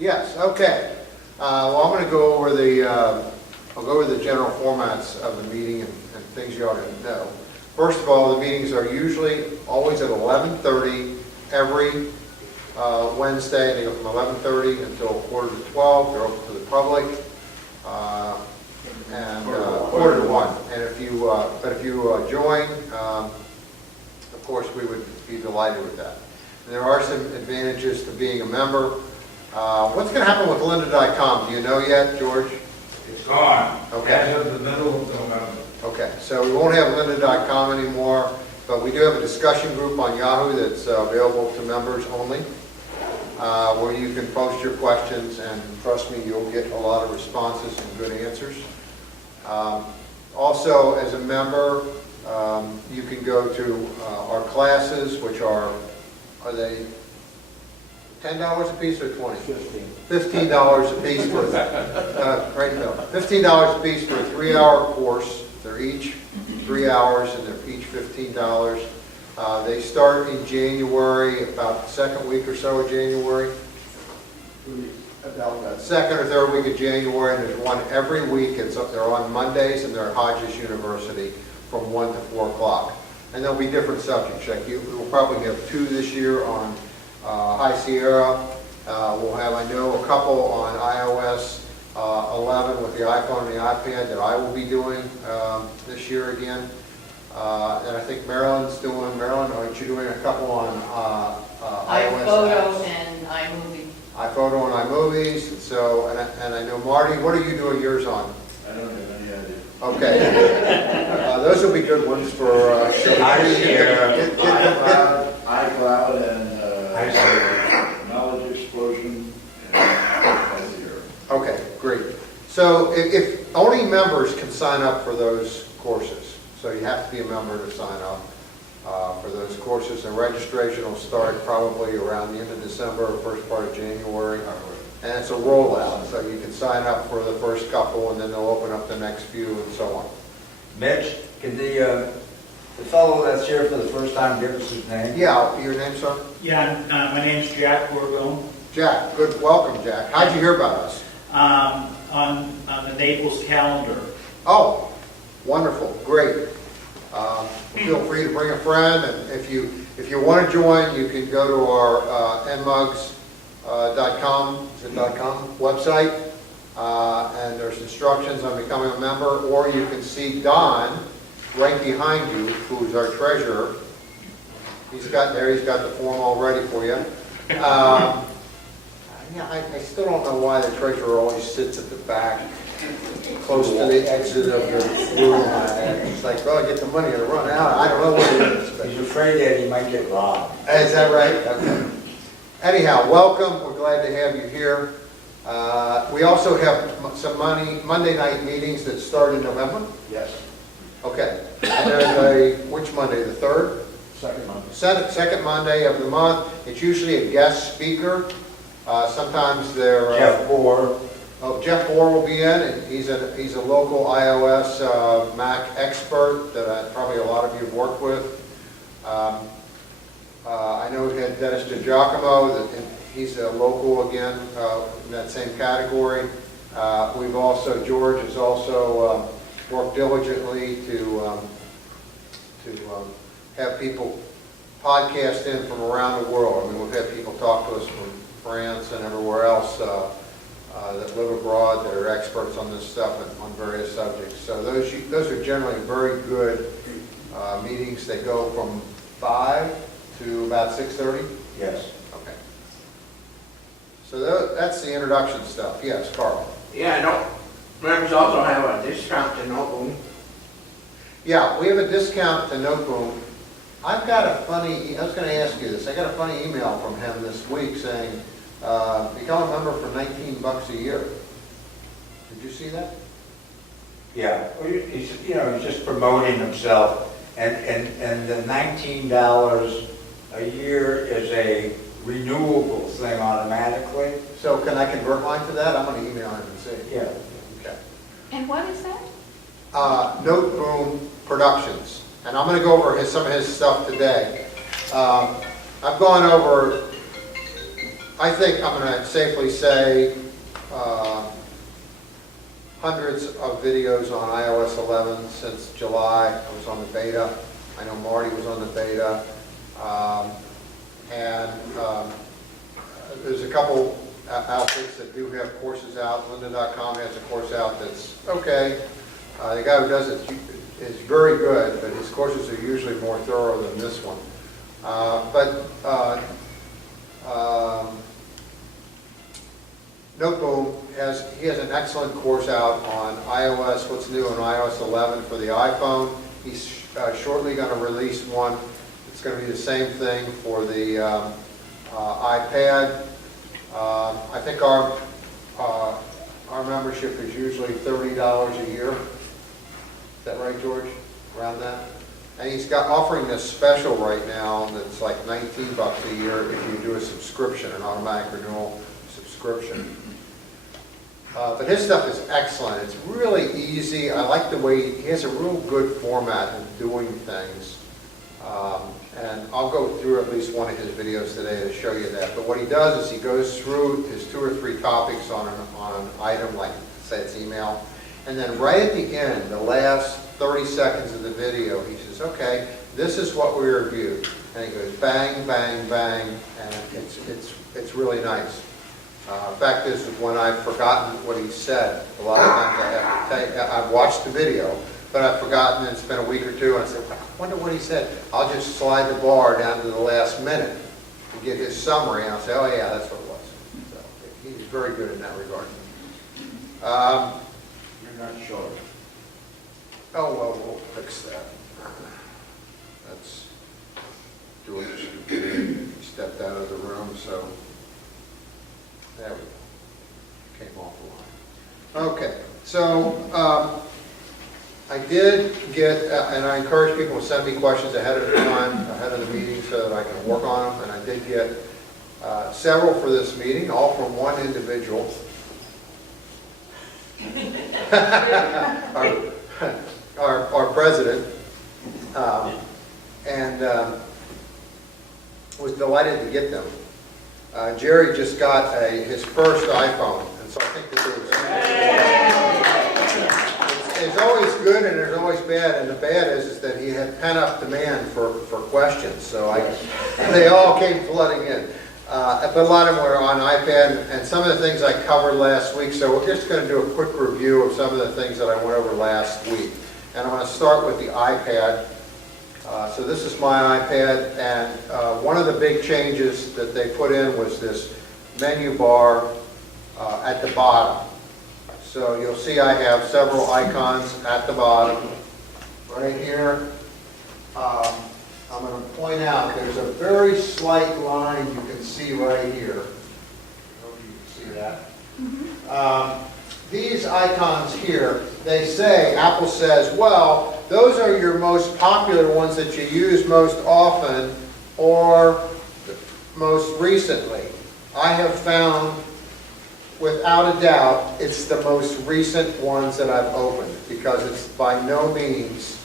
Yes, okay. Well, I'm going to go over I'll go over the general formats of the meeting and things you ought to know. First of all, the meetings are usually always at 11:30 every Wednesday. They go from 11:30 until quarter to 12. They're open to the public. And quarter to 1. And if you join, of course, we would be delighted with that. And there are some advantages to being a member. What's going to happen with lynda.com? Do you know yet, George? It's gone. Okay. As of the middle of November. Okay, so we won't have lynda.com anymore, but we do have a discussion group on Yahoo that's available to members only, where you can post your questions, and trust me, you'll get a lot of responses and good answers. Also, as a member, you can go to our classes, which are they $10 a piece or $20? $15 a piece for right now. $15 a piece for a 3-hour course. They're each 3 hours, and they're each $15. They start in January, about the second week or so of January. About the second or third week of January, and there's one every week. They're on Mondays, and they're at Hodges University from 1 to 4 o'clock. And there'll be different subjects. Like we'll probably have 2 this year on High Sierra. We'll have, I know, a couple on iOS 11 with the iPhone and the iPad that I will be doing this year again. And I think Marilyn's doing, Marilyn, aren't you doing a couple on iOS? iPhoto and iMovie. iPhoto and iMovies. So, and I know Marty, what are you doing yours on? I don't have any idea. Okay. Those will be good ones for High Sierra, iCloud and Knowledge Explosion and High Sierra. Okay, great. So if only members can sign up for those courses. So you have to be a member to sign up for those courses. And registration will start probably around the end of December or first part of January. And it's a rollout, so you can sign up for the first couple, and then they'll open up the next few, and so on. Mitch, can the fellow that's here for the first time give us his name? Yeah, your name, sir? Yeah, my name's Jack Gorgo. Jack, good. Welcome, Jack. How'd you hear about us? On the Naples calendar. Oh, wonderful, great. Feel free to bring a friend, and if you want to join, you can go to our NMUGs. .com website, and there's instructions on becoming a member, or you can see Don right behind you, who's our treasurer. He's got the form all ready for you. Yeah, I still don't know why the treasurer always sits at the back, close to the exit of the room. It's like, well, get the money and run out. I don't know what it is. But He's afraid that he might get robbed. is that right? Okay. Anyhow, welcome. We're glad to have you here. We also have some Monday night meetings that start in November. Yes. Okay. And there's which Monday? The 3rd? Second Monday. Second Monday of the month. It's usually a guest speaker. Sometimes they're Jeff Bohr. Oh, Jeff Bohr will be in, and he's a local iOS Mac expert that probably a lot of you have worked with. I know we had Dennis DiGiacomo, and he's a local again in that same category. We've also, George has also worked diligently to have people podcast in from around the world. I mean, we've had people talk to us from France and everywhere else that live abroad that are experts on this stuff and on various subjects. So those are generally very good meetings. They go from 5 to about 6:30? Yes. Okay. So that's the introduction stuff. Yes, Carl. Yeah, I know. Members also have a discount to Noteboom. Yeah, we have a discount to Noteboom. I've got a funny, I was going to ask you this. I got a funny email from him this week saying, become a member for $19 a year. Did you see that? Yeah. Well, he's just promoting himself, and the $19 a year is a renewable thing automatically. So can I convert mine to that? I'm going to email him and see. Yeah. Okay. And what is that? Noteboom Productions. And I'm going to go over some of his stuff today. I've gone over I think I'm going to safely say hundreds of videos on iOS 11 since July. I was on the beta. I know Marty was on the beta. There's a couple outfits that do have courses out. Lynda.com has a course out that's okay. The guy who does it is very good, but his courses are usually more thorough than this one. Noteboom has an excellent course out on iOS, what's new on iOS 11 for the iPhone. He's shortly going to release one. It's going to be the same thing for the iPad. I think our membership is usually $30 a year. Is that right, George? Around that? And he's offering this special right now that's like $19 a year if you do a subscription, an automatic renewal subscription. But his stuff is excellent. It's really easy. I like the way he has a real good format of doing things. And I'll go through at least one of his videos today to show you that. But what he does is he goes through his 2 or 3 topics on an item, like say it's email. And then right at the end, the last 30 seconds of the video, he says, okay, this is what we reviewed. And he goes bang, bang, bang, and it's really nice. Fact is, when I've forgotten what he said, a lot of times I have to take, I've watched the video, but I've forgotten, and it's been a week or two, and I said, I wonder what he said. I'll just slide the bar down to the last minute to get his summary, and I'll say, oh yeah, that's what it was. So he's very good in that regard. You're not sure. Oh, well, we'll fix that. That's George. He stepped out of the room, so there we go. Came off the line. Okay, so I did get, and I encourage people to send me questions ahead of time, ahead of the meeting, so that I can work on them. And I did get several for this meeting, all from one individual. Our president, and was delighted to get them. Jerry just got his first iPhone, and so I think that it's always good and there's always bad, and the bad is that he had pent-up demand for questions, so they all came flooding in. But a lot of them were on iPad, and some of the things I covered last week, so we're just going to do a quick review of some of the things that I went over last week. And I'm going to start with the iPad. So this is my iPad, and one of the big changes that they put in was this menu bar at the bottom. So you'll see I have several icons at the bottom. Right here, I'm going to point out there's a very slight line you can see right here. I hope you can see that. These icons here, they say, Apple says, well, those are your most popular ones that you use most often or most recently. I have found, without a doubt, it's the most recent ones that I've opened, because it's by no means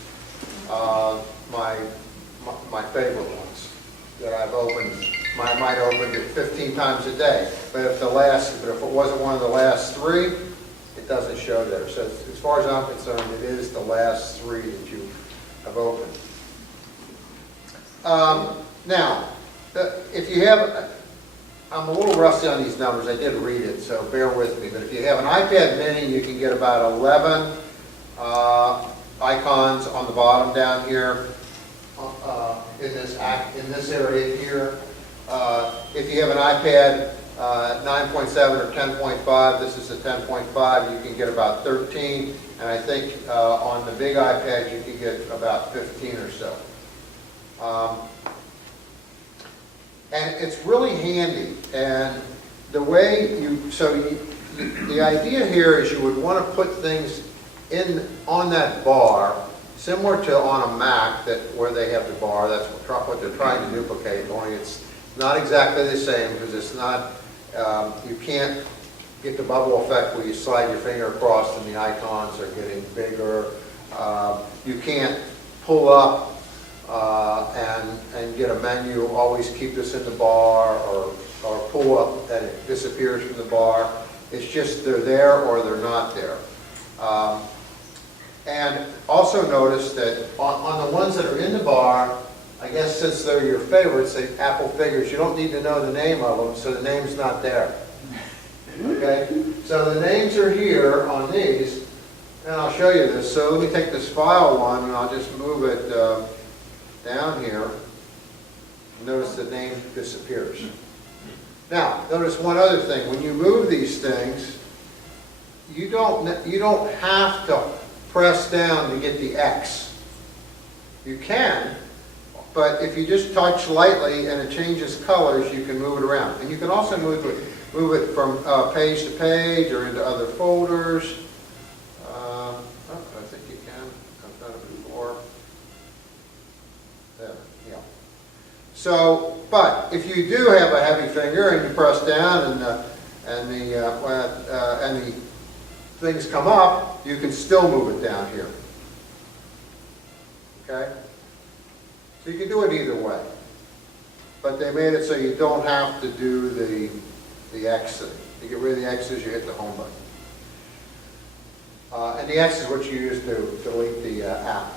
my favorite ones that I've opened. I might open it 15 times a day, but if it wasn't one of the last 3, it doesn't show there. So as far as I'm concerned, it is the last 3 that you have opened. Now, if you have, I'm a little rusty on these numbers. I did read it, so bear with me. But if you have an iPad mini, you can get about 11 icons on the bottom down here in this area here. If you have an iPad 9.7 or 10.5, this is a 10.5, you can get about 13, and I think on the big iPad you can get about 15 or so. And it's really handy, and the way the idea here is you would want to put things on that bar, similar to on a Mac where they have the bar. That's what they're trying to duplicate, only it's not exactly the same, because it's not, you can't get the bubble effect where you slide your finger across and the icons are getting bigger. You can't pull up and get a menu, always keep this in the bar, or or pull up and it disappears from the bar. It's just they're there or they're not there. And also notice that on the ones that are in the bar, I guess since they're your favorites, the Apple figures, you don't need to know the name of them, so the name's not there. Okay? So the names are here on these, and I'll show you this. So let me take this file one, and I'll just move it down here. Notice the name disappears. Now, notice one other thing. When you move these things, you don't have to press down to get the X. You can, but if you just touch lightly and it changes colors, you can move it around. And you can also move it from page to page or into other folders. I think you can. I've done it before. There, yeah. So, but if you do have a heavy finger and you press down and the things come up, you can still move it down here. Okay? So you can do it either way. But they made it so you don't have to do the X thing. You get rid of the X's, you hit the home button. And the X is what you use to delete the app.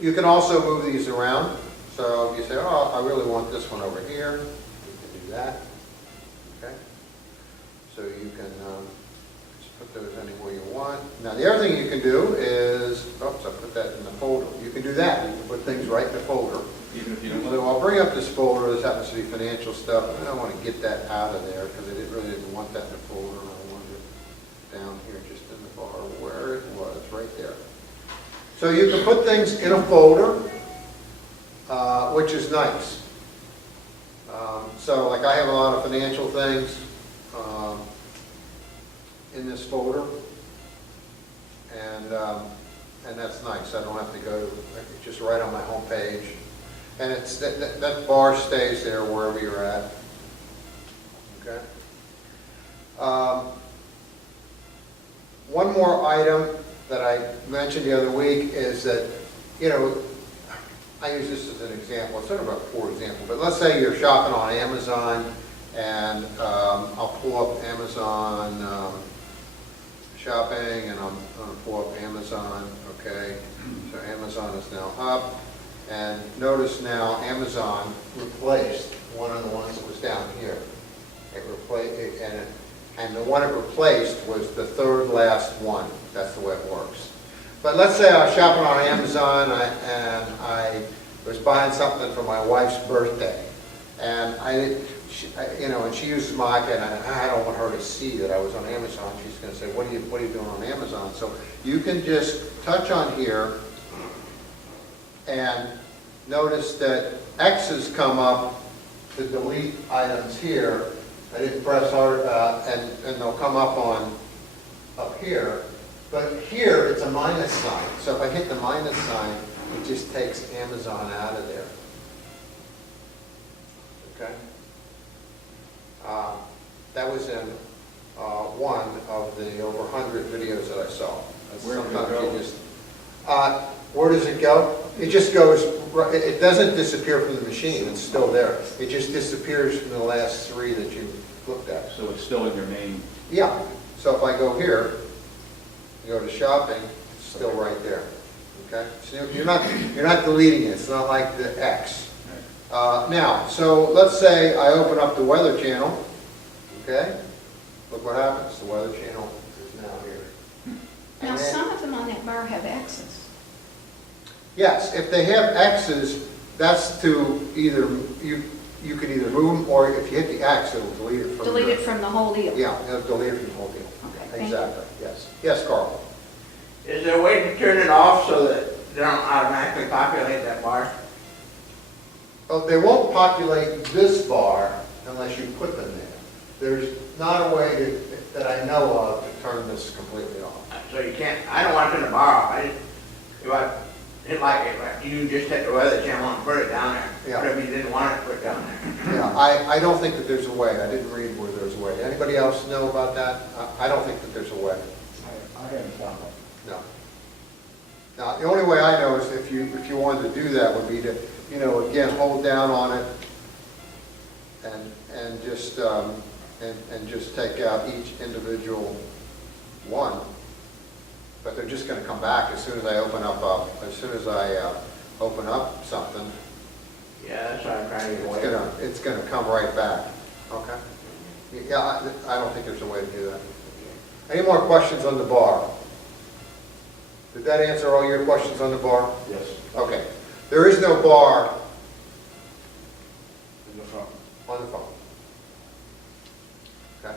You can also move these around. So if you say, oh, I really want this one over here, you can do that. Okay? So you can just put those anywhere you want. Now the other thing you can do is, oops, I put that in the folder. You can do that. You can put things right in the folder. Even if you don't want So I'll bring up this folder. This happens to be financial stuff. I don't want to get that out of there because I really didn't want that in the folder. I wanted it down here just in the bar where it was, right there. So you can put things in a folder, which is nice. So like I have a lot of financial things in this folder, and that's nice. I don't have to go, it's just right on my home page. And it's that bar stays there wherever you're at. Okay. One more item that I mentioned the other week is that, you know, I use this as an example. It's sort of a poor example, but let's say you're shopping on Amazon, and I'll pull up Amazon shopping, and I'm going to pull up Amazon. Okay. So Amazon is now up. And notice now Amazon replaced one of the ones that was down here. It replaced, and the one it replaced was the third last one. That's the way it works. But let's say I was shopping on Amazon and I was buying something for my wife's birthday, and and she uses my iPad, and I don't want her to see that I was on Amazon. She's going to say, "What are you doing on Amazon?" So you can just touch on here. And notice that X's come up to delete items here. I didn't press hard, and they'll come up up here. But here, it's a minus sign. So if I hit the minus sign, it just takes Amazon out of there. Okay? That was in one of the over 100 videos that I saw. Where did it Sometimes go? you just, where does it go? It just goes, it doesn't disappear from the machine, it's still there. It just disappears from the last three that you looked at. So it's still in your main. Yeah, so if I go here, you go to shopping, it's still right there, okay? So you're not deleting it, it's not like the X. Now, so let's say I open up the Weather Channel, okay? Look what happens, the Weather Channel is now here. Now, And then- some of them on that bar have X's. Yes, if they have X's, that's to either, you can either move them, or if you hit the X, it'll delete it from Delete it from the whole deal. Yeah, it'll delete it from the whole deal. Okay, thank you. Exactly, yes. Yes, Carl? Is there a way to turn it off so that they don't automatically populate that bar? Oh, they won't populate this bar unless you put them there. There's not a way that I know of to turn this completely off. So you can't, I don't want to turn the bar off. If I didn't like it, you just hit the Weather Channel and put it down there. Yeah. But if you didn't want it, put it down there. Yeah, I don't think that there's a way. I didn't read where there's a way. Anybody else know about that? I don't think that there's a way. I haven't found one. No. Now, the only way I know is if you wanted to do that would be to, again, hold down on it and just, and just take out each individual one. But they're just gonna come back as soon as I open up, open up something. Yeah, that's what I'm trying to get away from. It's gonna come right back, okay? Yeah, I don't think there's a way to do that. Any more questions on the bar? Did that answer all your questions on the bar? Yes, Okay. There is no bar in the front. on the phone. Okay?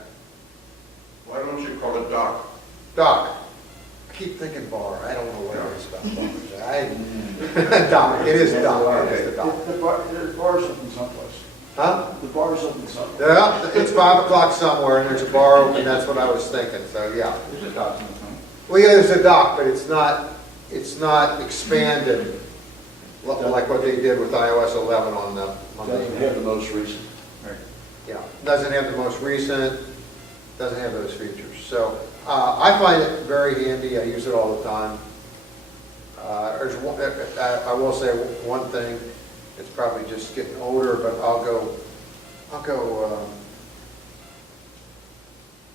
Why don't you call it dock? Dock. I keep thinking bar. I don't know what it is about bars. Dock. It is dock. It is the dock. The bar's open someplace. Huh? The bar's open someplace. Yeah, it's 5 o'clock somewhere and there's a bar open. That's what I was thinking. So, yeah. There's a dock in the phone. Well, yeah, there's a dock, but it's not expanded like what they did with iOS 11 on the. Doesn't have the most recent. Right. Yeah, doesn't have the most recent, doesn't have those features. So I find it very handy. I use it all the time. There's one, I will say one thing. It's probably just getting older, but I'll go.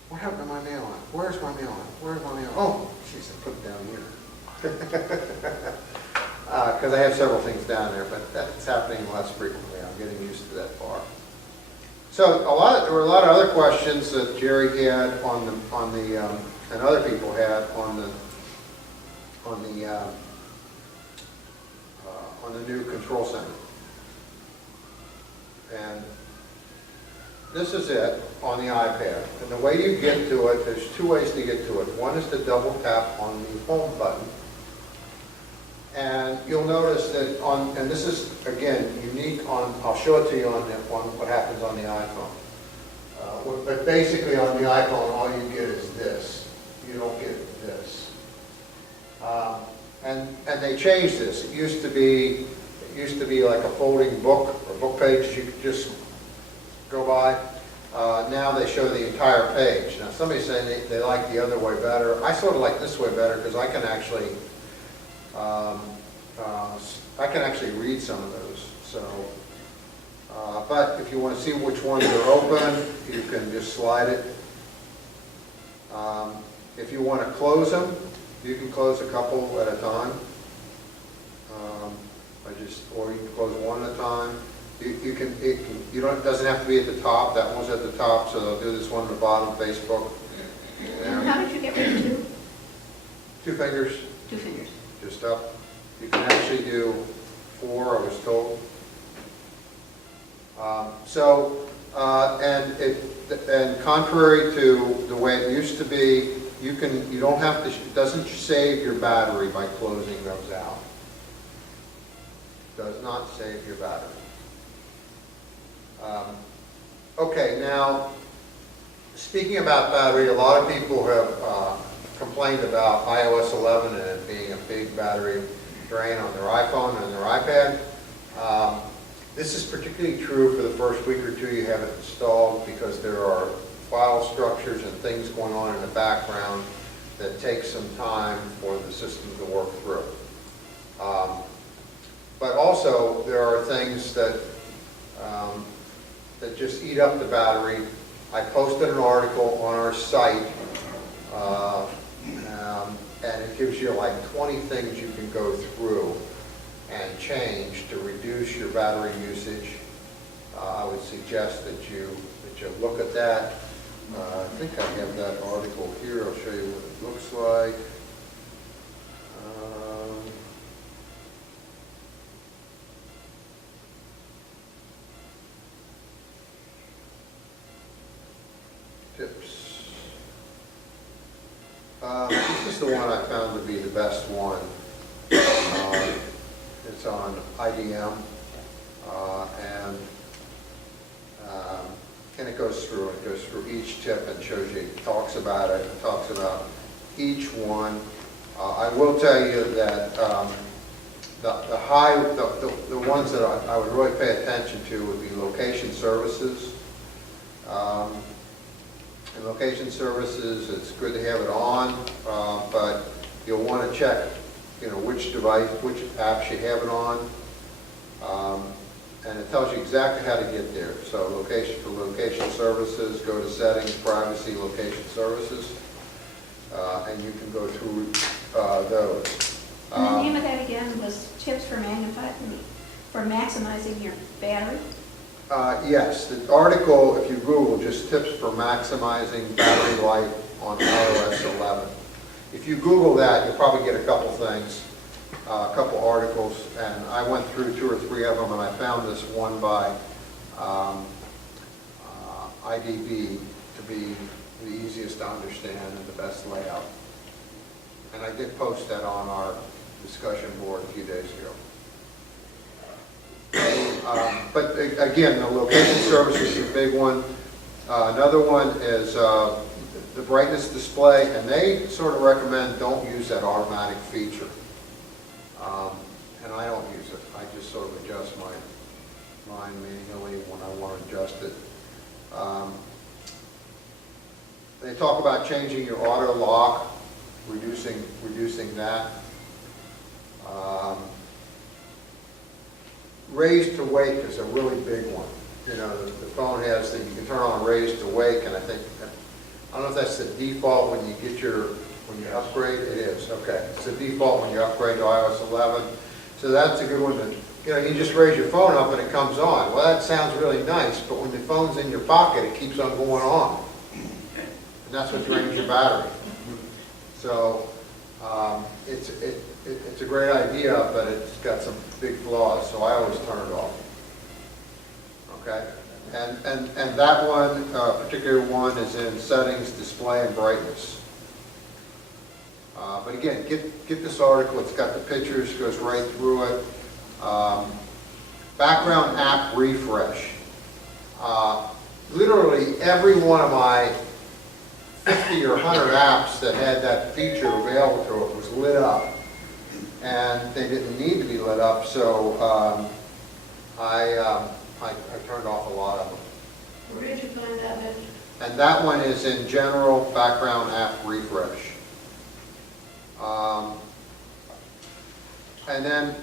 What happened to my mail on? Where's my mail on? Where's my mail? Oh, jeez, I put it down here. Because I have several things down there, but that's happening less frequently. I'm getting used to that bar. So there were a lot of other questions that Jerry had and other people had on the new control center. And this is it on the iPad. And the way you get to it, there's two ways to get to it. One is to double tap on the home button. And you'll notice that and this is, again, unique I'll show it to you on what happens on the iPhone. But basically on the iPhone, all you get is this. You don't get this. And they changed this. It used to be like a folding book or book page you could just go by. Now they show the entire page. Now somebody's saying they like the other way better. I sort of like this way better because I can actually read some of those. So, but if you want to see which ones are open, you can just slide it. If you want to close them, you can close a couple at a time. Or you can close one at a time. It doesn't have to be at the top. That one's at the top, so they'll do this one at the bottom, Facebook. And how did you get rid of two? 2 fingers, 2 fingers. just up. You can actually do 4, I was told. And contrary to the way it used to be, you don't have to. It doesn't save your battery by closing those out. Does not save your battery. Okay, now, speaking about battery, a lot of people have complained about iOS 11 and it being a big battery drain on their iPhone and their iPad. This is particularly true for the first week or two you have it installed because there are file structures and things going on in the background that take some time for the system to work through. But also, there are things that just eat up the battery. I posted an article on our site, and it gives you like 20 things you can go through and change to reduce your battery usage. I would suggest that you look at that. I think I have that article here. I'll show you what it looks like. Tips. This is the one I found to be the best one. It's on IDM, and it goes through each tip and shows you, talks about it, talks about each one. I will tell you that the ones that I would really pay attention to would be location services. In location services, it's good to have it on, but you'll want to check, which device, which apps you have it on. and it tells you exactly how to get there. So location for location services, go to settings, privacy, location services, and you can go through those. And the name of that again was tips for maximizing your battery? Yes, the article, if you Google, just tips for maximizing battery life on iOS 11. If you Google that, you'll probably get a couple things, a couple articles, and I went through 2 or 3 of them, and I found this one by IDB to be the easiest to understand and the best layout. And I did post that on our discussion board a few days ago. But again, the location service is a big one. Another one is the brightness display, and they sort of recommend don't use that automatic feature. And I don't use it. I just sort of adjust mine manually when I want to adjust it. They talk about changing your auto lock, reducing that. Raise to wake is a really big one. You know, the phone has that you can turn on raise to wake, and I don't know if that's the default when you upgrade. It is, okay. It's the default when you upgrade to iOS 11. So that's a good one to, you just raise your phone up and it comes on. Well, that sounds really nice, but when the phone's in your pocket, it keeps on going on. And that's what drains your battery. So it's a great idea, but it's got some big flaws, so I always turn it off. Okay? And that one, particular one, is in settings, display, and brightness. But again, get this article. It's got the pictures, goes right through it. Background app refresh. Literally every one of my 50 or 100 apps that had that feature available to it was lit up, and they didn't need to be lit up, so I turned off a lot of them. Where did you find that, Mitch? And that one is in general background app refresh. And then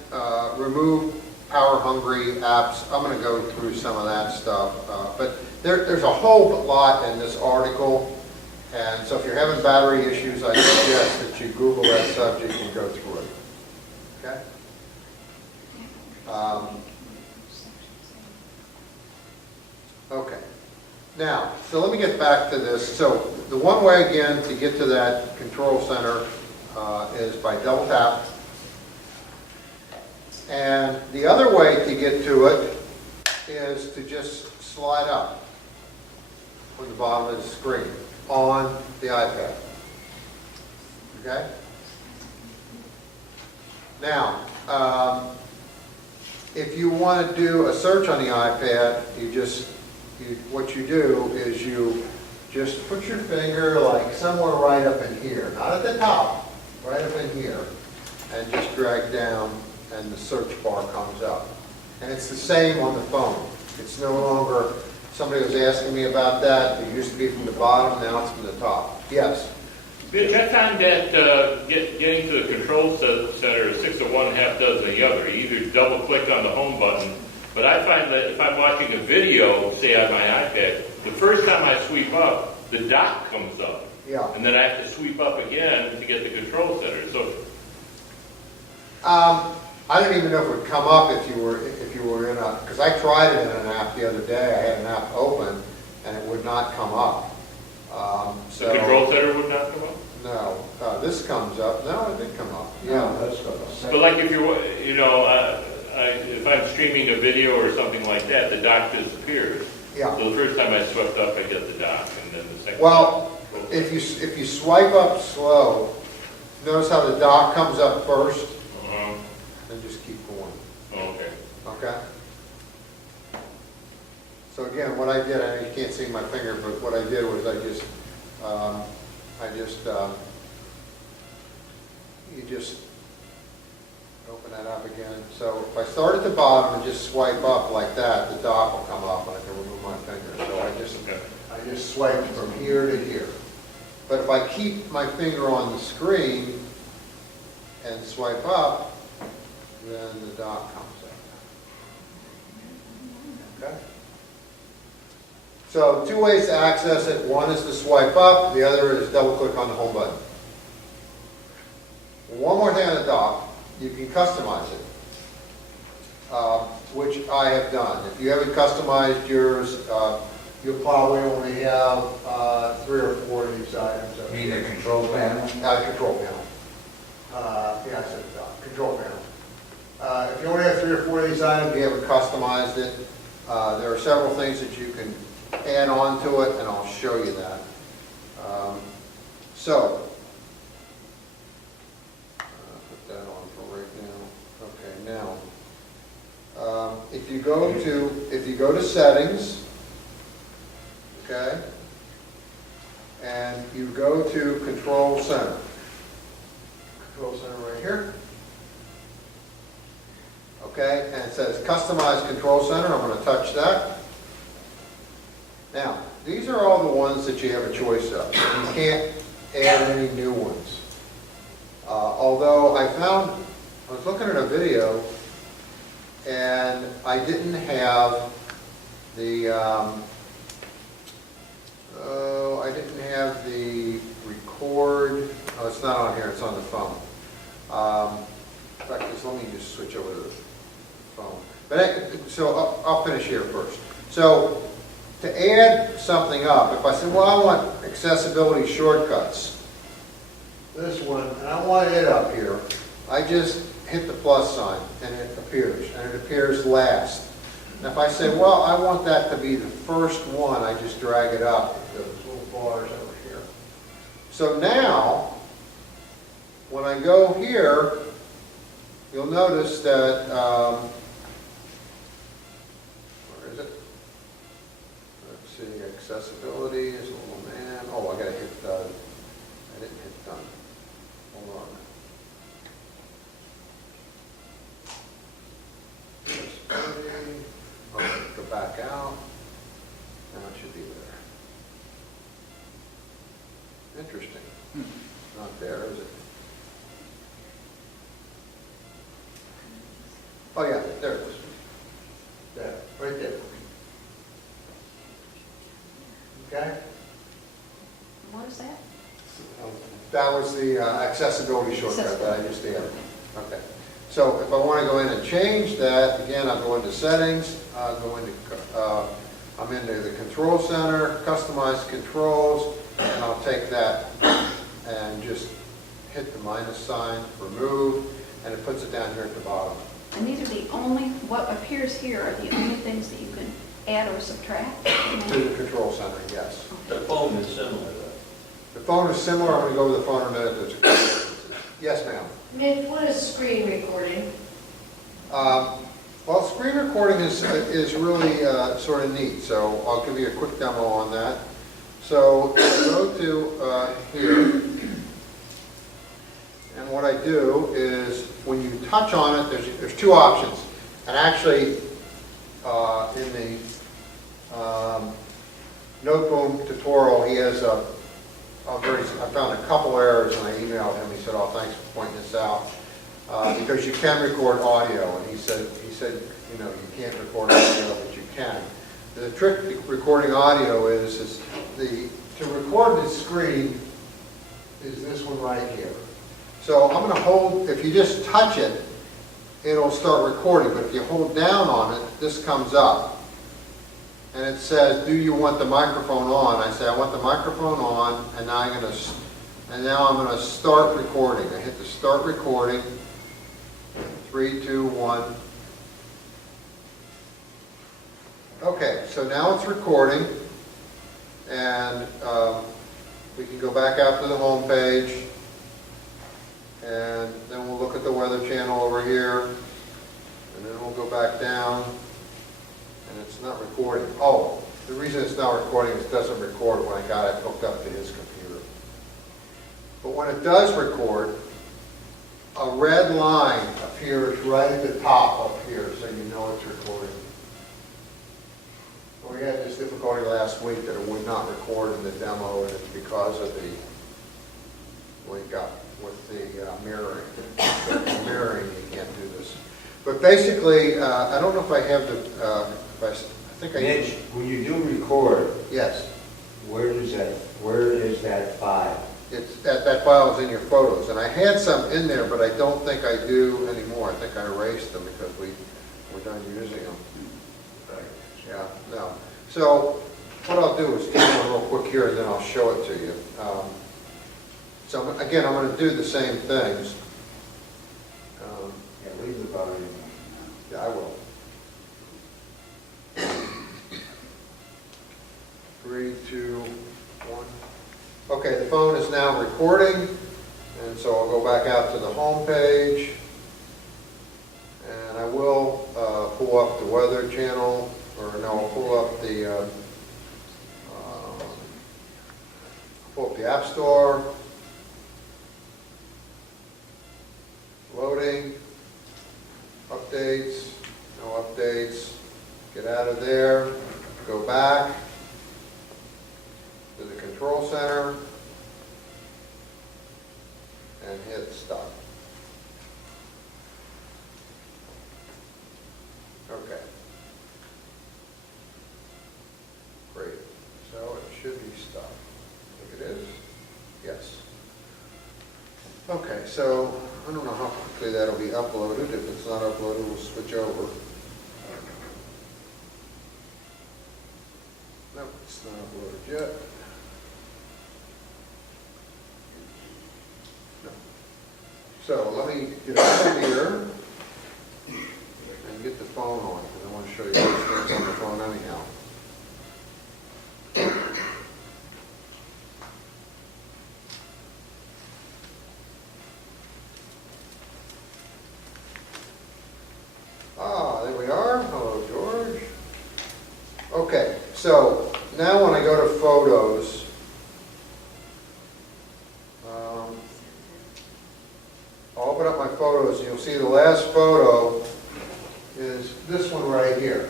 remove power-hungry apps. I'm going to go through some of that stuff, but there's a whole lot in this article. And so if you're having battery issues, I suggest that you Google that subject and go through it. Okay? Okay. Now, so let me get back to this. So the one way, again, to get to that control center is by double tap. And the other way to get to it is to just slide up from the bottom of the screen on the iPad. Okay? Now, if you want to do a search on the iPad, what you do is you just put your finger like somewhere right up in here, not at the top, right up in here, and just drag down, and the search bar comes up. And it's the same on the phone. It's no longer, somebody was asking me about that, it used to be from the bottom, now it's from the top. Yes? Mitch, I find that getting to the control center is 6 of one, half dozen of the other. You either double click on the home button, but I find that if I'm watching a video, say on my iPad, the first time I sweep up, the dock comes up. Yeah. And then I have to sweep up again to get the control center. So I don't even know if it would come up if you were in a, because I tried it in an app the other day. I had an app open and it would not come up. the control center would not come up? No, this comes up. No, it did come up. Yeah, that's what But like if if I'm streaming a video or something like that, the dock disappears. Yeah. So the first time I swept up, I get the dock, and then the second Well, time. if you swipe up slow, notice how the dock comes up first, Uh-huh. and just keep going. Oh, okay. Okay? So again, what I did, I know you can't see my finger, but what I did was you just open that up again. So if I start at the bottom and just swipe up like that, the dock will come up and I can remove my finger. So I just swipe from here to here. But if I keep my finger on the screen and swipe up, then the dock comes up. Okay? So 2 ways to access it. One is to swipe up, the other is double click on the home button. One more thing on the dock, you can customize it, which I have done. If you haven't customized yours, you'll probably only have 3 or 4 of these items. You mean the control panel? Control panel. Yeah, I said control panel. If you only have 3 or 4 of these items, you haven't customized it. There are several things that you can add on to it, and I'll show you that. Put that on for right now. Okay, now, if you go to settings, okay, and you go to control center. Control center right here. Okay, and it says customize control center. I'm going to touch that. Now, these are all the ones that you have a choice of. You can't add any new ones. Although I was looking at a video, and I didn't have the, record. Oh, it's not on here, it's on the phone. In fact, let me just switch over to the phone. So I'll finish here first. So to add something up, if I said, well, I want accessibility shortcuts, this one, and I want it up here, I just hit the plus sign and it appears, and it appears last. And if I say, well, I want that to be the first one, I just drag it up, those little bars over here. So now, when I go here, you'll notice that, where is it? Let's see, accessibility is a little man. Oh, I gotta hit done. I didn't hit done. Hold on. Accessibility. Oh, go back out. Now it should be there. Interesting. Not there, is it? Oh yeah, there it is. There, right there. Okay? What is that? That was the accessibility shortcut that I just added. Okay. So if I want to go in and change that, again, I'll go into settings, I'll go into, I'm into the control center, customize controls, and I'll take that and just hit the minus sign, remove, and it puts it down here at the bottom. And these are the only, what appears here are the only things that you can add or subtract? To the control center, yes. The phone is similar to that. The phone is similar, I'm going to go with the phone in a minute. Yes, ma'am. Mitch, what is screen recording? Well, screen recording is really sort of neat, so I'll give you a quick demo on that. So I go to here, and what I do is when you touch on it, there's 2 options. And actually, in the Noteboom tutorial, he has I found a couple errors, and I emailed him. He said, "Oh, thanks for pointing this out." Because you can record audio, and he said, you know, you can't record audio, but you can. The trick to recording audio is to record the screen is this one right here. So I'm going to hold. If you just touch it, it'll start recording. But if you hold down on it, this comes up, and it says, "Do you want the microphone on?" I say, "I want the microphone on," and now I'm going to start recording. I hit the start recording. 3, 2, 1. Okay, so now it's recording, and we can go back out to the home page, and then we'll look at the Weather Channel over here, and then we'll go back down, and it's not recording. Oh, the reason it's not recording is it doesn't record when I got it hooked up to his computer. But when it does record, a red line appears right at the top up here, so you know it's recording. We had this difficulty last week that it would not record in the demo, and it's because of what we got with the mirroring. The mirroring, you can't do this. But basically, I don't know if I have I think I, Mitch, when you do record, yes. where is that file? It's, that file is in your photos, and I had some in there, but I don't think I do anymore. I think I erased them because we're done using them. Yeah, no. So what I'll do is do one real quick here, and then I'll show it to you. So again, I'm going to do the same things. Yeah, leave the volume. Yeah, I will. 3, 2, 1. Okay, the phone is now recording, and so I'll go back out to the home page, and I will pull up the weather channel, or no, I'll pull up the App Store. Loading, updates, no updates, get out of there, go back to the control center, and hit stop. Okay. Great, so it should be stopped. I think it is, yes. Okay, so I don't know how quickly that'll be uploaded. If it's not uploaded, we'll switch over. No, it's not uploaded yet. No. So let me get out of here and get the phone on, because I want to show you those things on the phone anyhow. There we are. Hello, George. Okay, so now when I go to photos, I'll open up my photos, and you'll see the last photo is this one right here.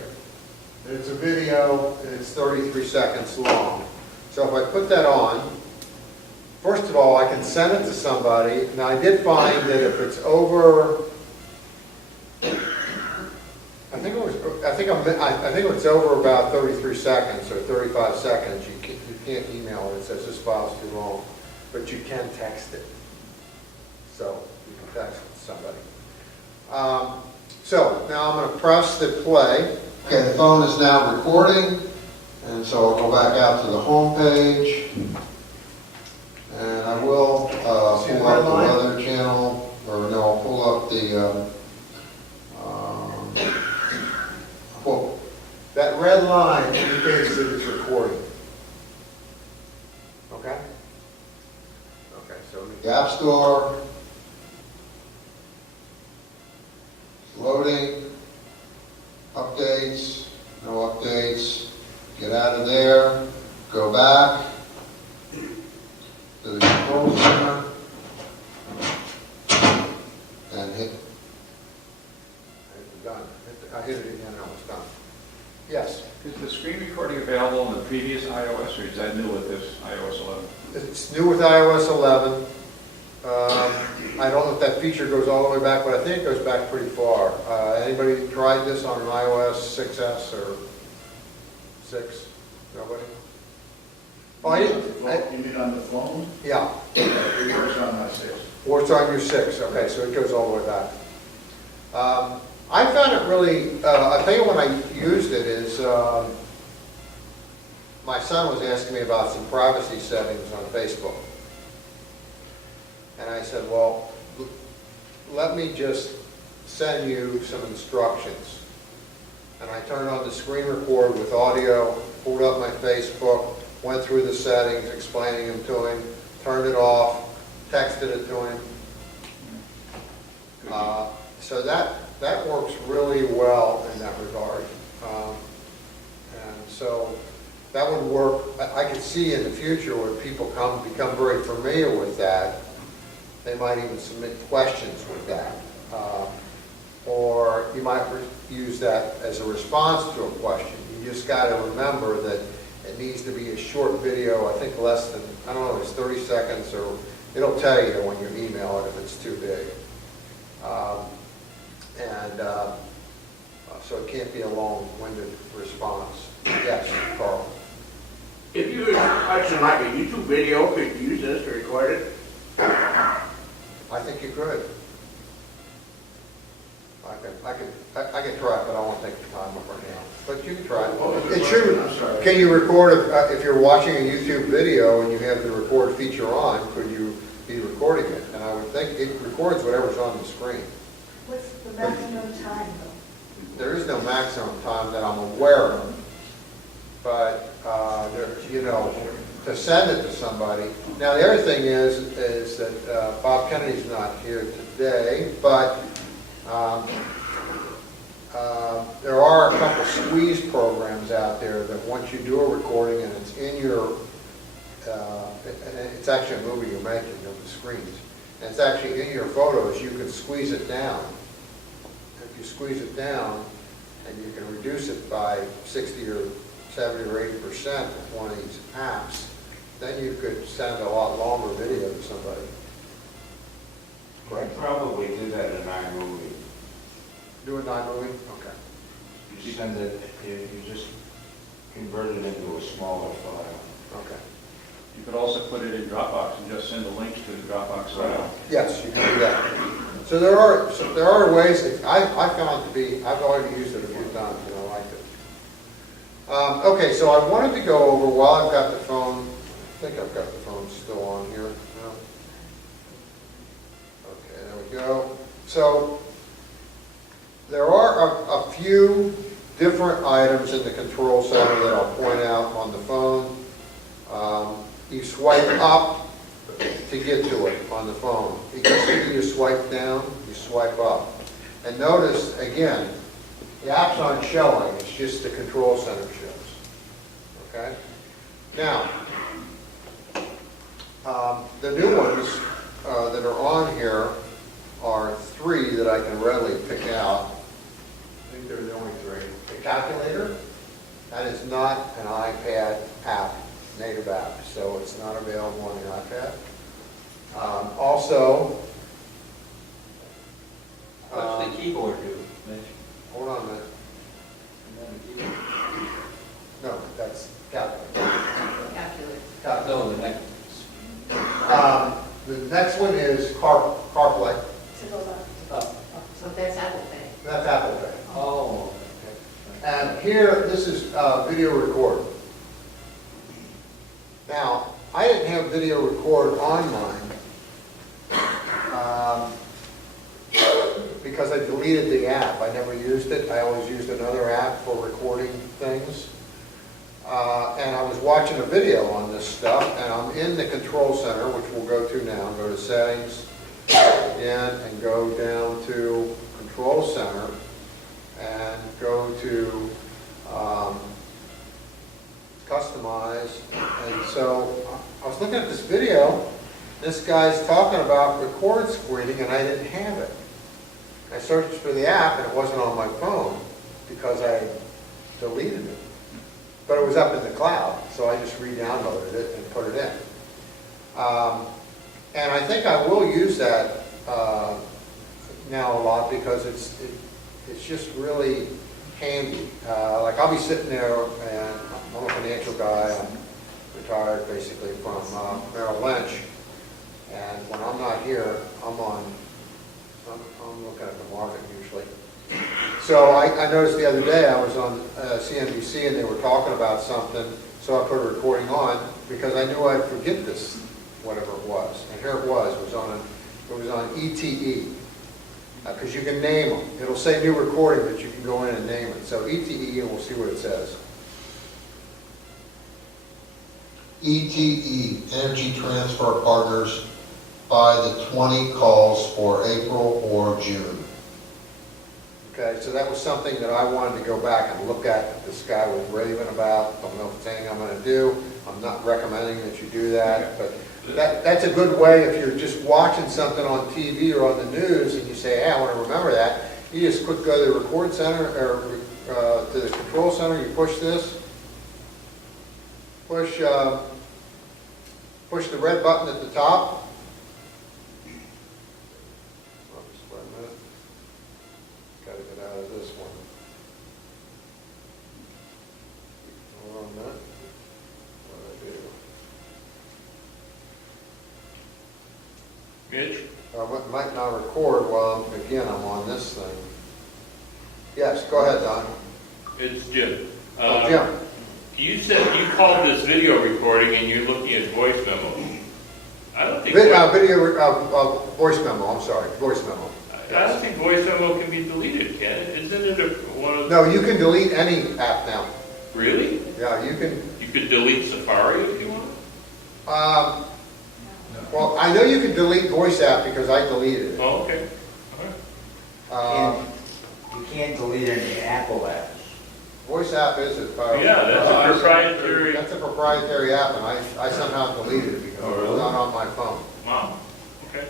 It's a video, and it's 33 seconds long. So if I put that on, first of all, I can send it to somebody. Now, I did find that if it's over, I think it's over about 33 seconds or 35 seconds, you can't email it. It says this file's too long, but you can text it. So you can text it to somebody. So now I'm going to press the play. Okay, the phone is now recording, and so I'll go back out to the home page, and I will pull up the weather channel, or no, I'll pull up the well, that red line indicates that it's recording. Okay? Okay, so the App Store, loading, updates, no updates, get out of there, go back to the control center, and hit. Done. I hit it again, and I was done. Yes? Is the screen recording available on the previous iOS, or is that new with this iOS 11? It's new with iOS 11. I don't know if that feature goes all the way back, but I think it goes back pretty far. Anybody tried this on an iOS 6S or 6? Nobody? Oh, I didn't. You mean on the phone? Yeah. It works on my 6. Or it's on your 6. Okay, so it goes all the way back. I found it really, I think when I used it is, my son was asking me about some privacy settings on Facebook. And I said, well, let me just send you some instructions. And I turned on the screen record with audio, pulled up my Facebook, went through the settings, explaining them to him, turned it off, texted it to him. So that works really well in that regard. And so that would work. I could see in the future when people become very familiar with that, they might even submit questions with that. Or you might use that as a response to a question. You just got to remember that it needs to be a short video, I think less than, I don't know, it's 30 seconds, or it'll tell you when you email it if it's too big. so it can't be a long-winded response. Yes, Carl? If you were watching like a YouTube video, could you use this to record it? I think you could. I could try it, but I won't take the time up right now. But you can try it. It should, I'm sorry. can you record, if you're watching a YouTube video and you have the record feature on, could you be recording it? And I would think it records whatever's on the screen. What's the maximum time though? There is no maximum time that I'm aware of, but, to send it to somebody. Now, the other thing is that Bob Kennedy's not here today, but there are a couple squeeze programs out there that once you do a recording and it's in your, and it's actually a movie you're making of the screens, and it's actually in your photos, you can squeeze it down. If you squeeze it down, and you can reduce it by 60 or 70 or 80% with one of these apps, then you could send a lot longer video to somebody. I probably did that in iMovie. Do it not moving? Okay. You send it, you just convert it into a smaller file. Okay. You could also put it in Dropbox and just send the links to the Dropbox file. Yes, you can do that. So there are ways that I found to be, I've already used it a few times and I liked it. Okay, so I wanted to go over while I've got the phone, I think I've got the phone still on here. No? Okay, there we go. So there are a few different items in the control center that I'll point out on the phone. You swipe up to get to it on the phone. You swipe down, you swipe up. And notice, again, the apps aren't showing, it's just the control center shows. Okay? Now, the new ones that are on here are three that I can readily pick out. I think they're the only three. The calculator, that is not an iPad app, native app, so it's not available on the iPad. Also, What's the keyboard do, Mitch? hold on a minute. And then the keyboard. No, that's calculator. Calculate. Calculator. No, the next. The next one is CarPlay. So it goes up. So that's Apple Pay. That's Apple Pay. Oh. And here, this is video record. Now, I didn't have video record on mine because I deleted the app. I never used it. I always used another app for recording things. And I was watching a video on this stuff, and I'm in the control center, which we'll go to now. Go to settings, again, and go down to control center, and go to customize. And so I was looking at this video. This guy's talking about record screening, and I didn't have it. I searched for the app, and it wasn't on my phone because I deleted it. But it was up in the cloud, so I just re-downloaded it and put it in. And I think I will use that now a lot because it's just really handy. Like I'll be sitting there, and I'm a financial guy. I'm retired basically from Merrill Lynch, and when I'm not here, I'm looking at the market usually. So I noticed the other day I was on CNBC and they were talking about something, so I put a recording on because I knew I'd forget this, whatever it was. And here it was on ETE, because you can name them. It'll say new recording, but you can go in and name it. So ETE, and we'll see what it says. ETE, Energy Transfer Partners, by the 20 calls for April or June. Okay, so that was something that I wanted to go back and look at that this guy was raving about. Don't know if it's anything I'm going to do. I'm not recommending that you do that, but that's a good way if you're just watching something on TV or on the news and you say, hey, I want to remember that. You just quick go to the record center or to the control center, you push this, push the red button at the top. Got to get out of this one. Mitch? Might not record while, again, I'm on this thing. Yes, go ahead, Don. It's Jim. Oh, Jim. You said you called this video recording and you're looking at voice memos. I don't think Voice memo, I'm sorry, voice memo. I don't think voice memo can be deleted, can it? Isn't it one of No, you can delete any app now. Really? Yeah, you can, You could delete Safari if you want. well, I know you can delete voice app because I deleted it. Oh, okay. All right. Um, You can't delete any Apple apps. Voice app is it? Yeah, that's a proprietary. That's a proprietary app, and I somehow deleted it because Oh, it was really? not on my phone. Wow. Okay.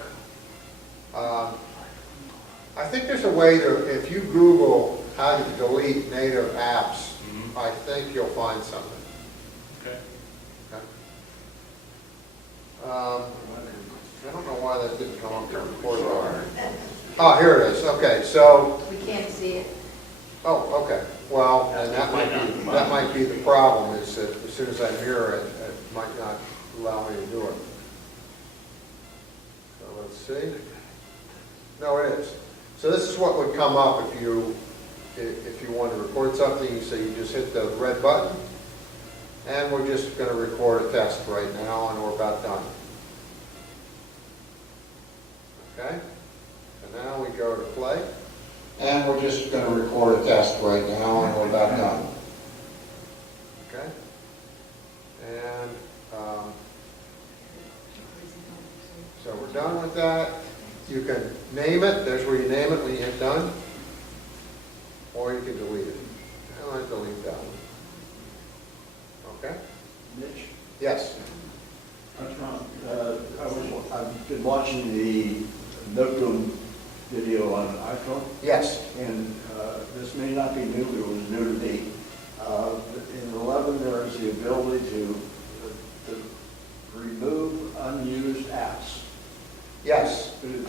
I think there's a way to, if you Google how to delete native apps, Mhm. I think you'll find something. Okay. Okay. I don't know why that didn't come up here before. Oh, here it is. Okay, so, We can't see it. oh, okay. Well, and that might be the problem, is that as soon as I mirror it, it might not allow me to do it. So let's see. No, it is. So this is what would come up if you want to record something. So you just hit the red button, and we're just going to record a test right now, and we're about done. Okay? So now we go to play, and we're just going to record a test right now, and we're about done. Okay? And so we're done with that. You can name it. There's where you name it when you hit done. Or you can delete it. I want to delete that one. Okay? Mitch? Yes. I've been watching the Notebook video on iPhone, Yes. and this may not be new, but it was new to me. In 11, there is the ability to remove unused apps. Yes. But it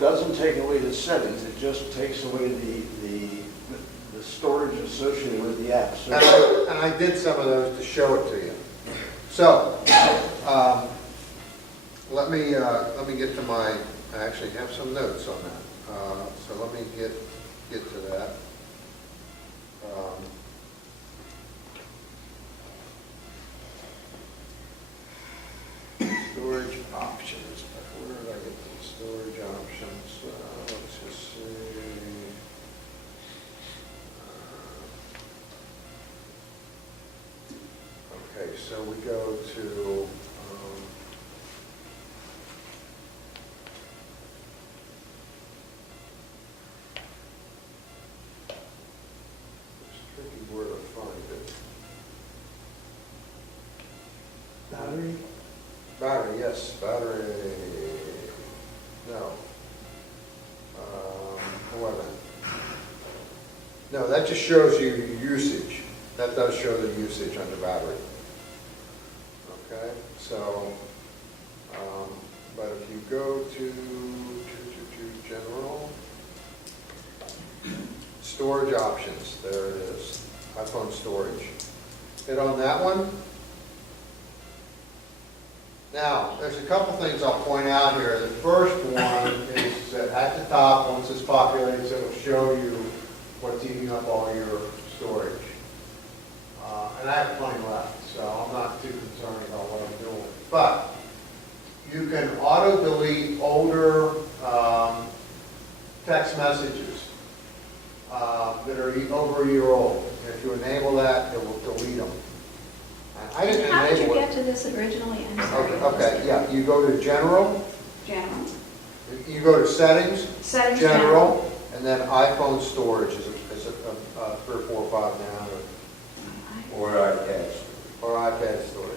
doesn't take away the settings, it just takes away the storage associated with the app. So And I did some of those to show it to you. So, let me get to my, I actually have some notes on that. So let me get to that. Storage options. Where did I get the storage options? Let's just see. Okay, so we go to, it's tricky where to find it. battery, Battery, yes, battery, no. 11. No, that just shows you usage. That does show the usage on the battery. Okay, so, but if you go to general, storage options, there it is, iPhone storage. Hit on that one. Now, there's a couple things I'll point out here. The first one is that at the top, once this populates, it will show you what's eating up all your storage. And I have plenty left, so I'm not too concerned about what I'm doing. But you can auto-delete older text messages that are over a year old. If you enable that, it will delete them. I didn't How did you enable it. get to this originally? I'm sorry. Okay, yeah, you go to General, General. you go to Settings, Settings, General, and then iPhone storage is a 3, 4, 5 now, Or iPads. or iPad storage.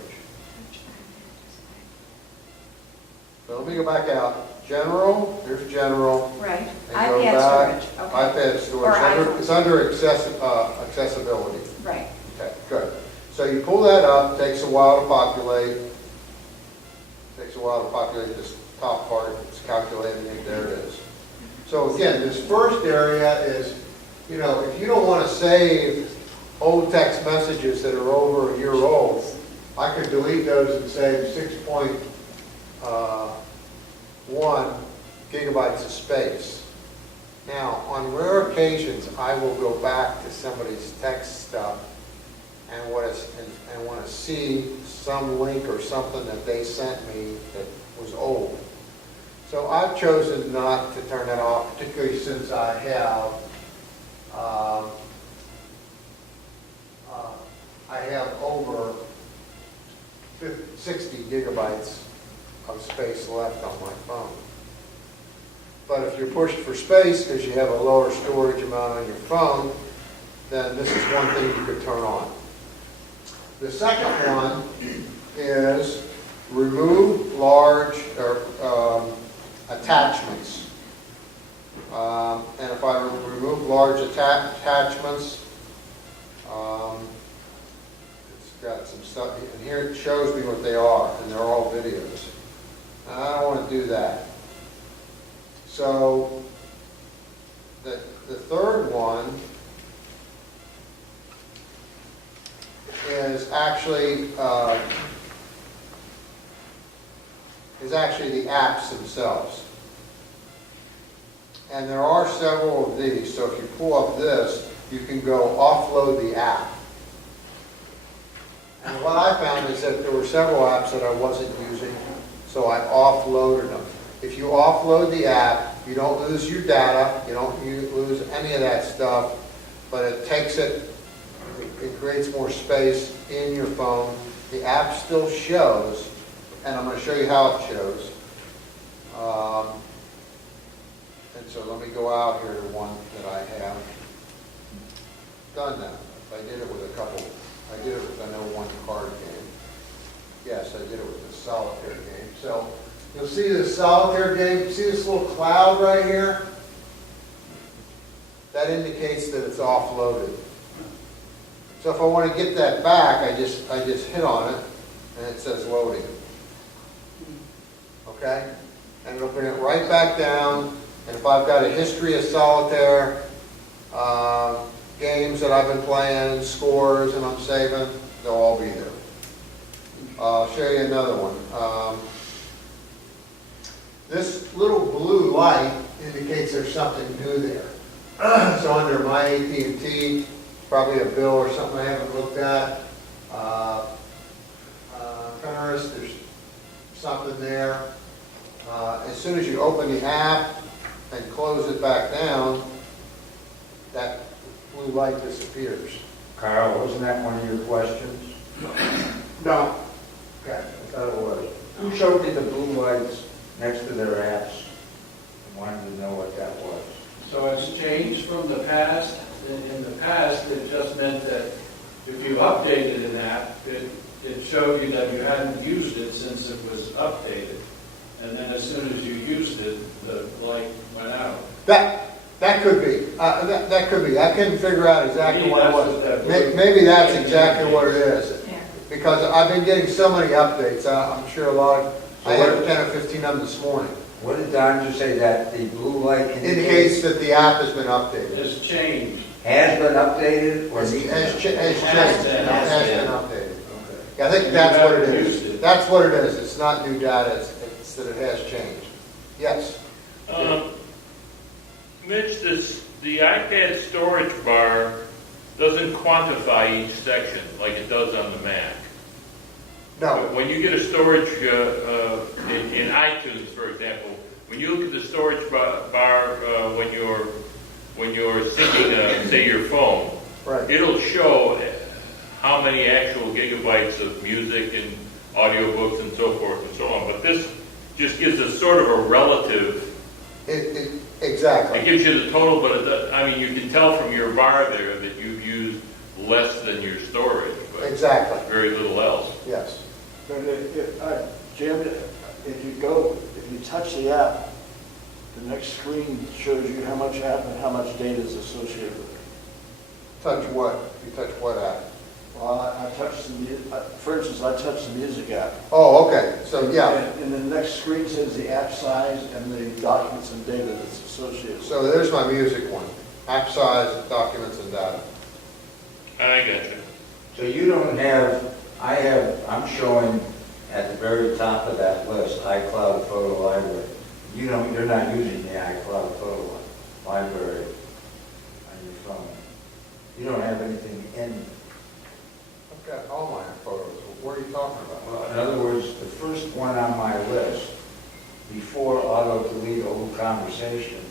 So let me go back out. General, here's General. Right. And go iPad back. storage. Okay. iPad Or storage. iPhone. It's under accessibility. Right. Okay, good. So you pull that up, takes a while to populate. Takes a while to populate this top part, it's calculating it, there it is. So again, this first area is, you know, if you don't want to save old text messages that are over a year old, I could delete those and save 1 gigabytes of space. Now, on rare occasions, I will go back to somebody's text stuff and want to see some link or something that they sent me that was old. So I've chosen not to turn that off, particularly since I have over 60 gigabytes of space left on my phone. But if you're pushed for space because you have a lower storage amount on your phone, then this is one thing you could turn on. The second one is remove large attachments. And if I remove large attachments, it's got some stuff, and here it shows me what they are, and they're all videos. And I don't want to do that. So the third one is actually the apps themselves. And there are several of these. So if you pull up this, you can go offload the app. And what I found is that there were several apps that I wasn't using, so I offloaded them. If you offload the app, you don't lose your data, you don't lose any of that stuff, but it takes it creates more space in your phone. The app still shows, and I'm going to show you how it shows. And so let me go out here to one that I have done that. I did it with I did it with, I know, one card game. Yes, I did it with the solitaire game. So you'll see this solitaire game, see this little cloud right here? That indicates that it's offloaded. So if I want to get that back, I just hit on it, and it says loading. Okay? And it'll bring it right back down. And if I've got a history of solitaire, games that I've been playing, scores, and I'm saving, they'll all be there. I'll show you another one. This little blue light indicates there's something new there. So under my AT&T, probably a bill or something I haven't looked at. Pinterest, there's something there. As soon as you open the app and close it back down, that blue light disappears. Carl, wasn't that one of your questions? No. Okay, I thought it was. Who showed you the blue lights next to their apps? I wanted to know what that was. So it's changed from the past. In the past, it just meant that if you updated an app, it showed you that you hadn't used it since it was updated. And then as soon as you used it, the light went out. That could be. That could be. I couldn't figure out exactly what it was. Maybe that's exactly what it is. Yeah. Because I've been getting so many updates. I'm sure I had 10 or 15 of them this morning. What did Don just say, that the blue light Indicates that the app has been updated. It's changed. has been updated or Has needs? changed. It has been updated. Okay. Yeah, I think that's what it is. That's what it is. It's not new data. It's that it has changed. Yes. Mitch, the iPad storage bar doesn't quantify each section like it does on the Mac. No. When you get a storage in iTunes, for example, when you look at the storage bar when you're syncing, say, your phone, Right. it'll show how many actual gigabytes of music and audiobooks and so forth and so on. But this just gives us sort of a relative. Exactly. It gives you the total, but you can tell from your bar there that you've used less than your storage. But Exactly. very little else. Yes. But Jim, if you touch the app, the next screen shows you how much app and how much data is associated with it. Touch what? You touch what app? Well, I touched for instance, I touched the music app. Oh, okay. So, yeah. And the next screen says the app size and the documents and data that's associated with it. So there's my music one. App size, documents, and data. I got you. So you don't have, I'm showing at the very top of that list, iCloud Photo Library. You know, you're not using the iCloud photo library on your phone. You don't have anything in. I've got all my photos. What are you talking about? Well, in other words, the first one on my list, before auto delete old conversation,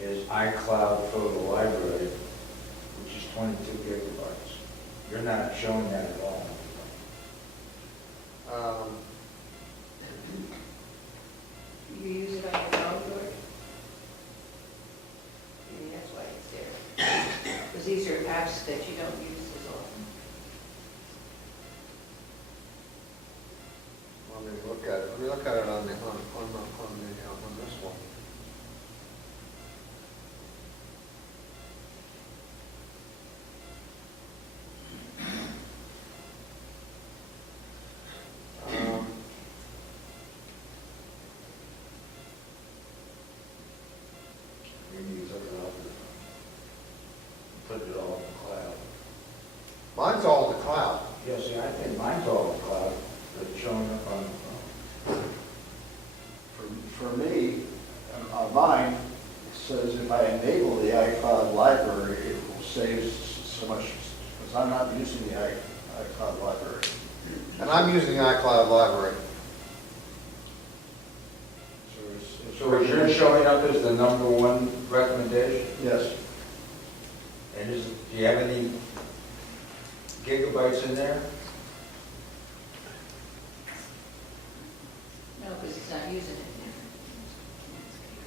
is iCloud photo library, which is 22 gigabytes. You're not showing that at all. You use it on your phone, George? Maybe that's why it's there. Because these are apps that you don't use as often. Let me look at it. Let me look at it on this one. Maybe you took it off your phone. Put it all in the cloud. Mine's all in the cloud. Yeah, see, I think mine's all in the cloud, but it's showing up on the phone. For me, on mine, it says if I enable the iCloud library, it will save so much, because I'm not using the iCloud library. And I'm using iCloud library. So is yours showing up as the #1 recommendation? Yes. And do you have any gigabytes in there? No, because he's not using it.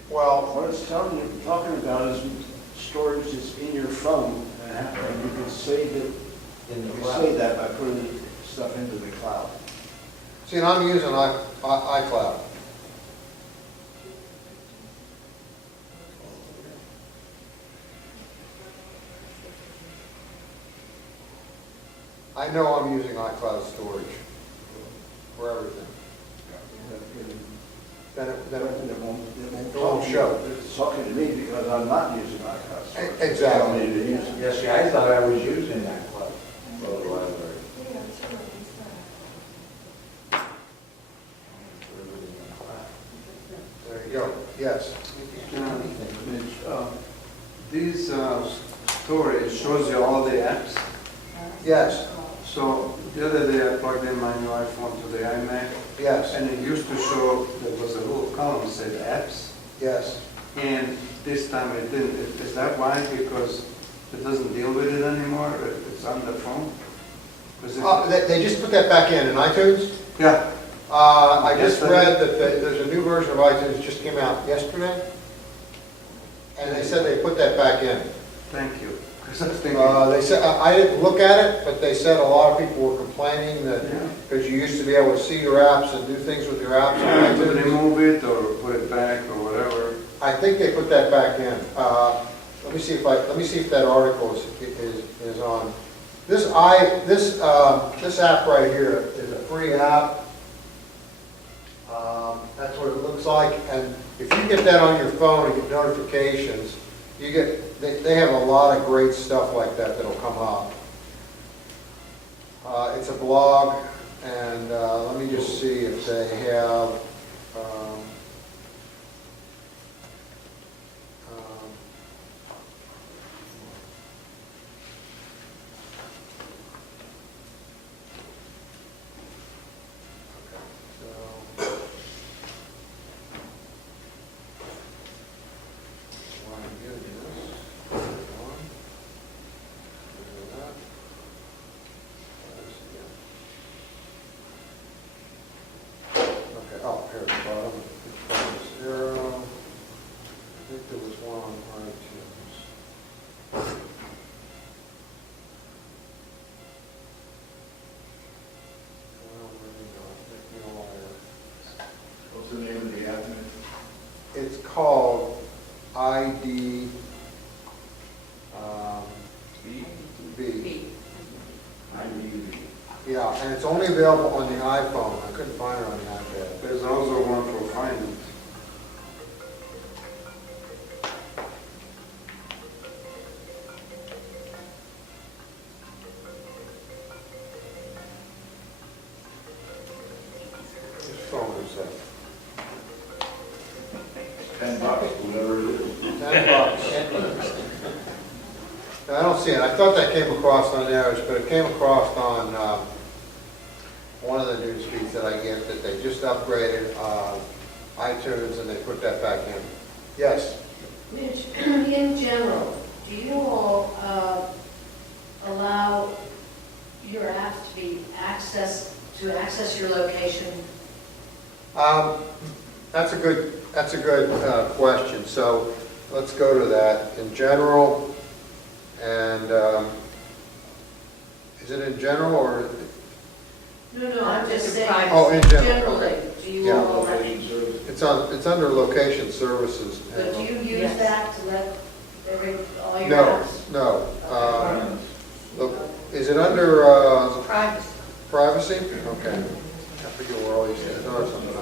Well, What it's talking about is storage that's in your phone, and you can save it, In you the can cloud? save that by putting stuff into the cloud. see, and I'm using iCloud. I know I'm using iCloud storage for everything. Then It won't won't show. It's talking to me because I'm not using iCloud storage. Exactly. I don't need to use it. Yeah, see, I thought I was using that cloud photo library. Put everything in the cloud. There you go. Yes. Mitch, this storage shows you all the apps. Yes. So the other day I plugged in my new iPhone to the iMac, Yes. and it used to show, there was a little column that said apps, Yes. and this time it didn't. Is that why? Because it doesn't deal with it anymore? It's on the phone? 'Cause it- They just put that back in iTunes. Yeah, I just read that there's a new version of iTunes just came out yesterday, and they said they put that back in. thank you. 'Cause I was thinking, They said, I didn't look at it, but they said a lot of people were complaining that, Yeah. because you used to be able to see your apps and do things with your apps on I have to iTunes. remove it or put it back or whatever. I think they put that back in. Let me see if that article is on. This app right here is a free app. That's what it looks like, and if you get that on your phone and get notifications, they have a lot of great stuff like that that'll come up. It's a blog, and let me just see if they have, oh, here at the bottom, which one is arrow? I think there was one on iTunes. Oh, maybe not, make me a liar. What's the name of the app? It's called ID, B. Yeah, and it's only available on the iPhone. I couldn't find it on the iPad. There's also one for finance. Whose phone is that? $10, whatever it is. $10. I don't see it. I thought that came across on theirs, but it came across on one of the news feeds that I get, that they just upgraded iTunes and they put that back in. Yes? Mitch, in general, do you all allow your apps to be access your location? That's a good question. So let's go to that. In general, and is it in general or? No, I'm just saying. Oh, in general. Generally, do you Yeah. all let? It's under location services. But do you use that to let all your No, apps? no. Look, is it under Privacy. privacy? Okay. I forget where all these things are sometimes.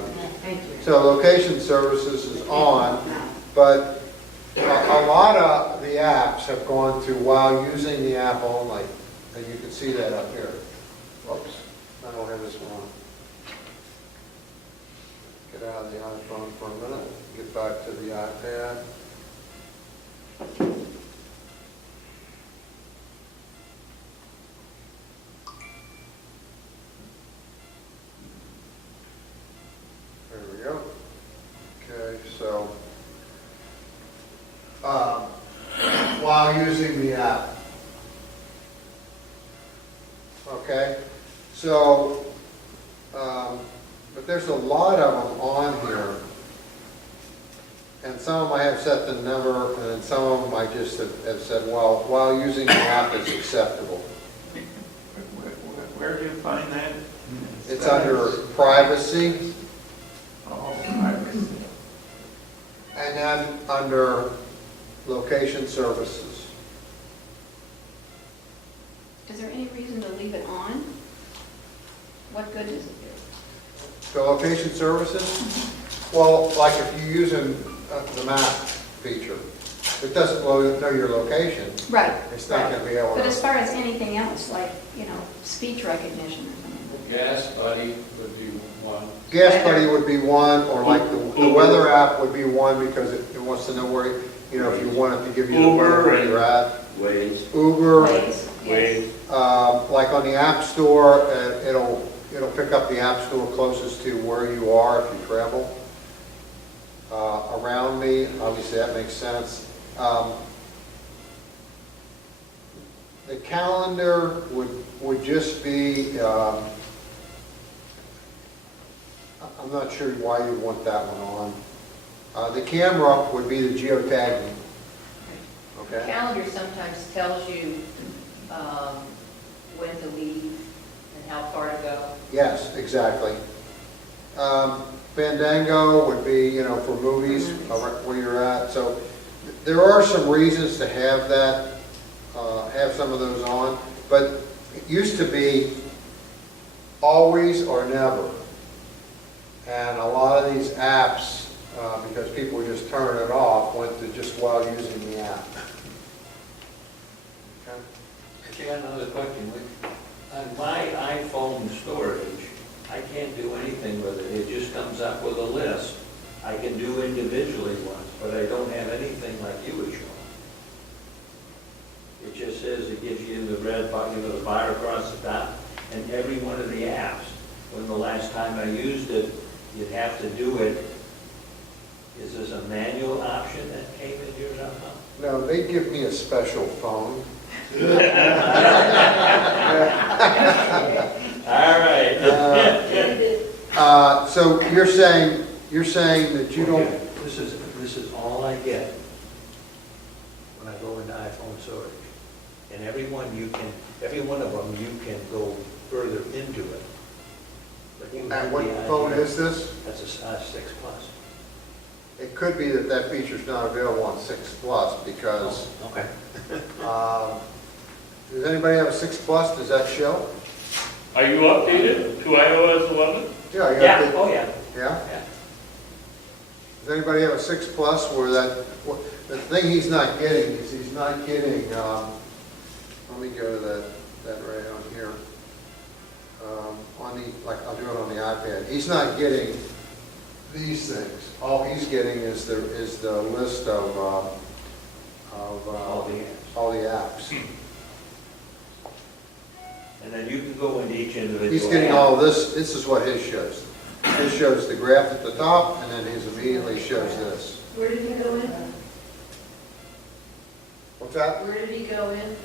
Thank you. So location services is on, but a lot of the apps have gone to while using the app only, and you can see that up here. Whoops, I don't have this one on. Get out of the iPhone for a minute, get back to the iPad. There we go. Okay, so while using the app. Okay, so, but there's a lot of them on here. And some of them I have set the number, and then some of them I just have said, well, while using the app is acceptable. Where do you find that? It's under privacy, Oh, privacy. and then under location services. Is there any reason to leave it on? What good does it do? So location services, well, like if you're using the map feature, it doesn't know your location. Right. It's not going to be able But as to. far as anything else, like, speech recognition or something. Gas buddy would be one. Gas Buddy would be one, or like the weather app would be one because it wants to know where, if you want it to give you the weather Uber where you're at. Waze. Uber, Ways, yes. like on the App Store, it'll pick up the App Store closest to where you are if you travel. Around Me, obviously that makes sense. The calendar would just be, I'm not sure why you'd want that one on. The camera would be the geotagging. Okay? Calendar sometimes tells you when to leave and how far to go. Yes, exactly. Fandango would be, for movies, where you're at. So there are some reasons to have that, have some of those on, but it used to be always or never. And a lot of these apps, because people would just turn it off, went to just while using the app. Okay? I got another question. On my iPhone storage, I can't do anything with it. It just comes up with a list. I can do individually ones, but I don't have anything like you were showing. It just says, it gives you the red button with the bar across the top, and every one of the apps. When the last time I used it, you'd have to do it. Is this a manual option that came in here somehow? No, they give me a special phone. All right. So you're saying that you don't, This is all I get when I go into iPhone storage. And every one of them you can go further into it. But you and have what the idea- phone is this? That's a 6 Plus. It could be that feature's not available on 6 Plus because, Okay. does anybody have a 6 Plus? Does that show? Are you updated to iOS 11? Yeah, I got Yeah, the- oh yeah. Yeah? Yeah. Does anybody have a 6 Plus where the thing he's not getting is he's not getting, let me go to that right on here. I'll do it on the iPad. He's not getting these things. All he's getting is the list of all the apps. And then you can go into each individual. He's getting app. all this. This is what his shows. His shows the graph at the top, and then his immediately shows this. Where did he go in? What's that? Where did he go in?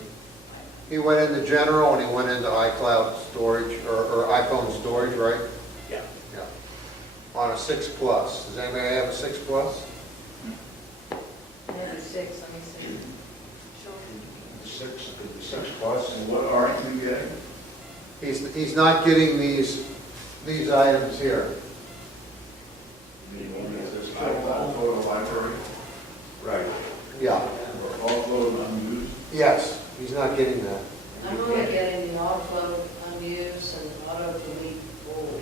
He went into general and he went into iCloud storage or iPhone storage, right? Yeah. Yeah. On a 6 Plus. Does anybody have a 6 Plus? Maybe 6, let me see. The 6 Plus, and what aren't you getting? He's not getting these items here. The iCloud photo library, Right. Yeah. or offload unused? Yes, he's not getting that. I'm only getting the offload, unused, and auto delete old.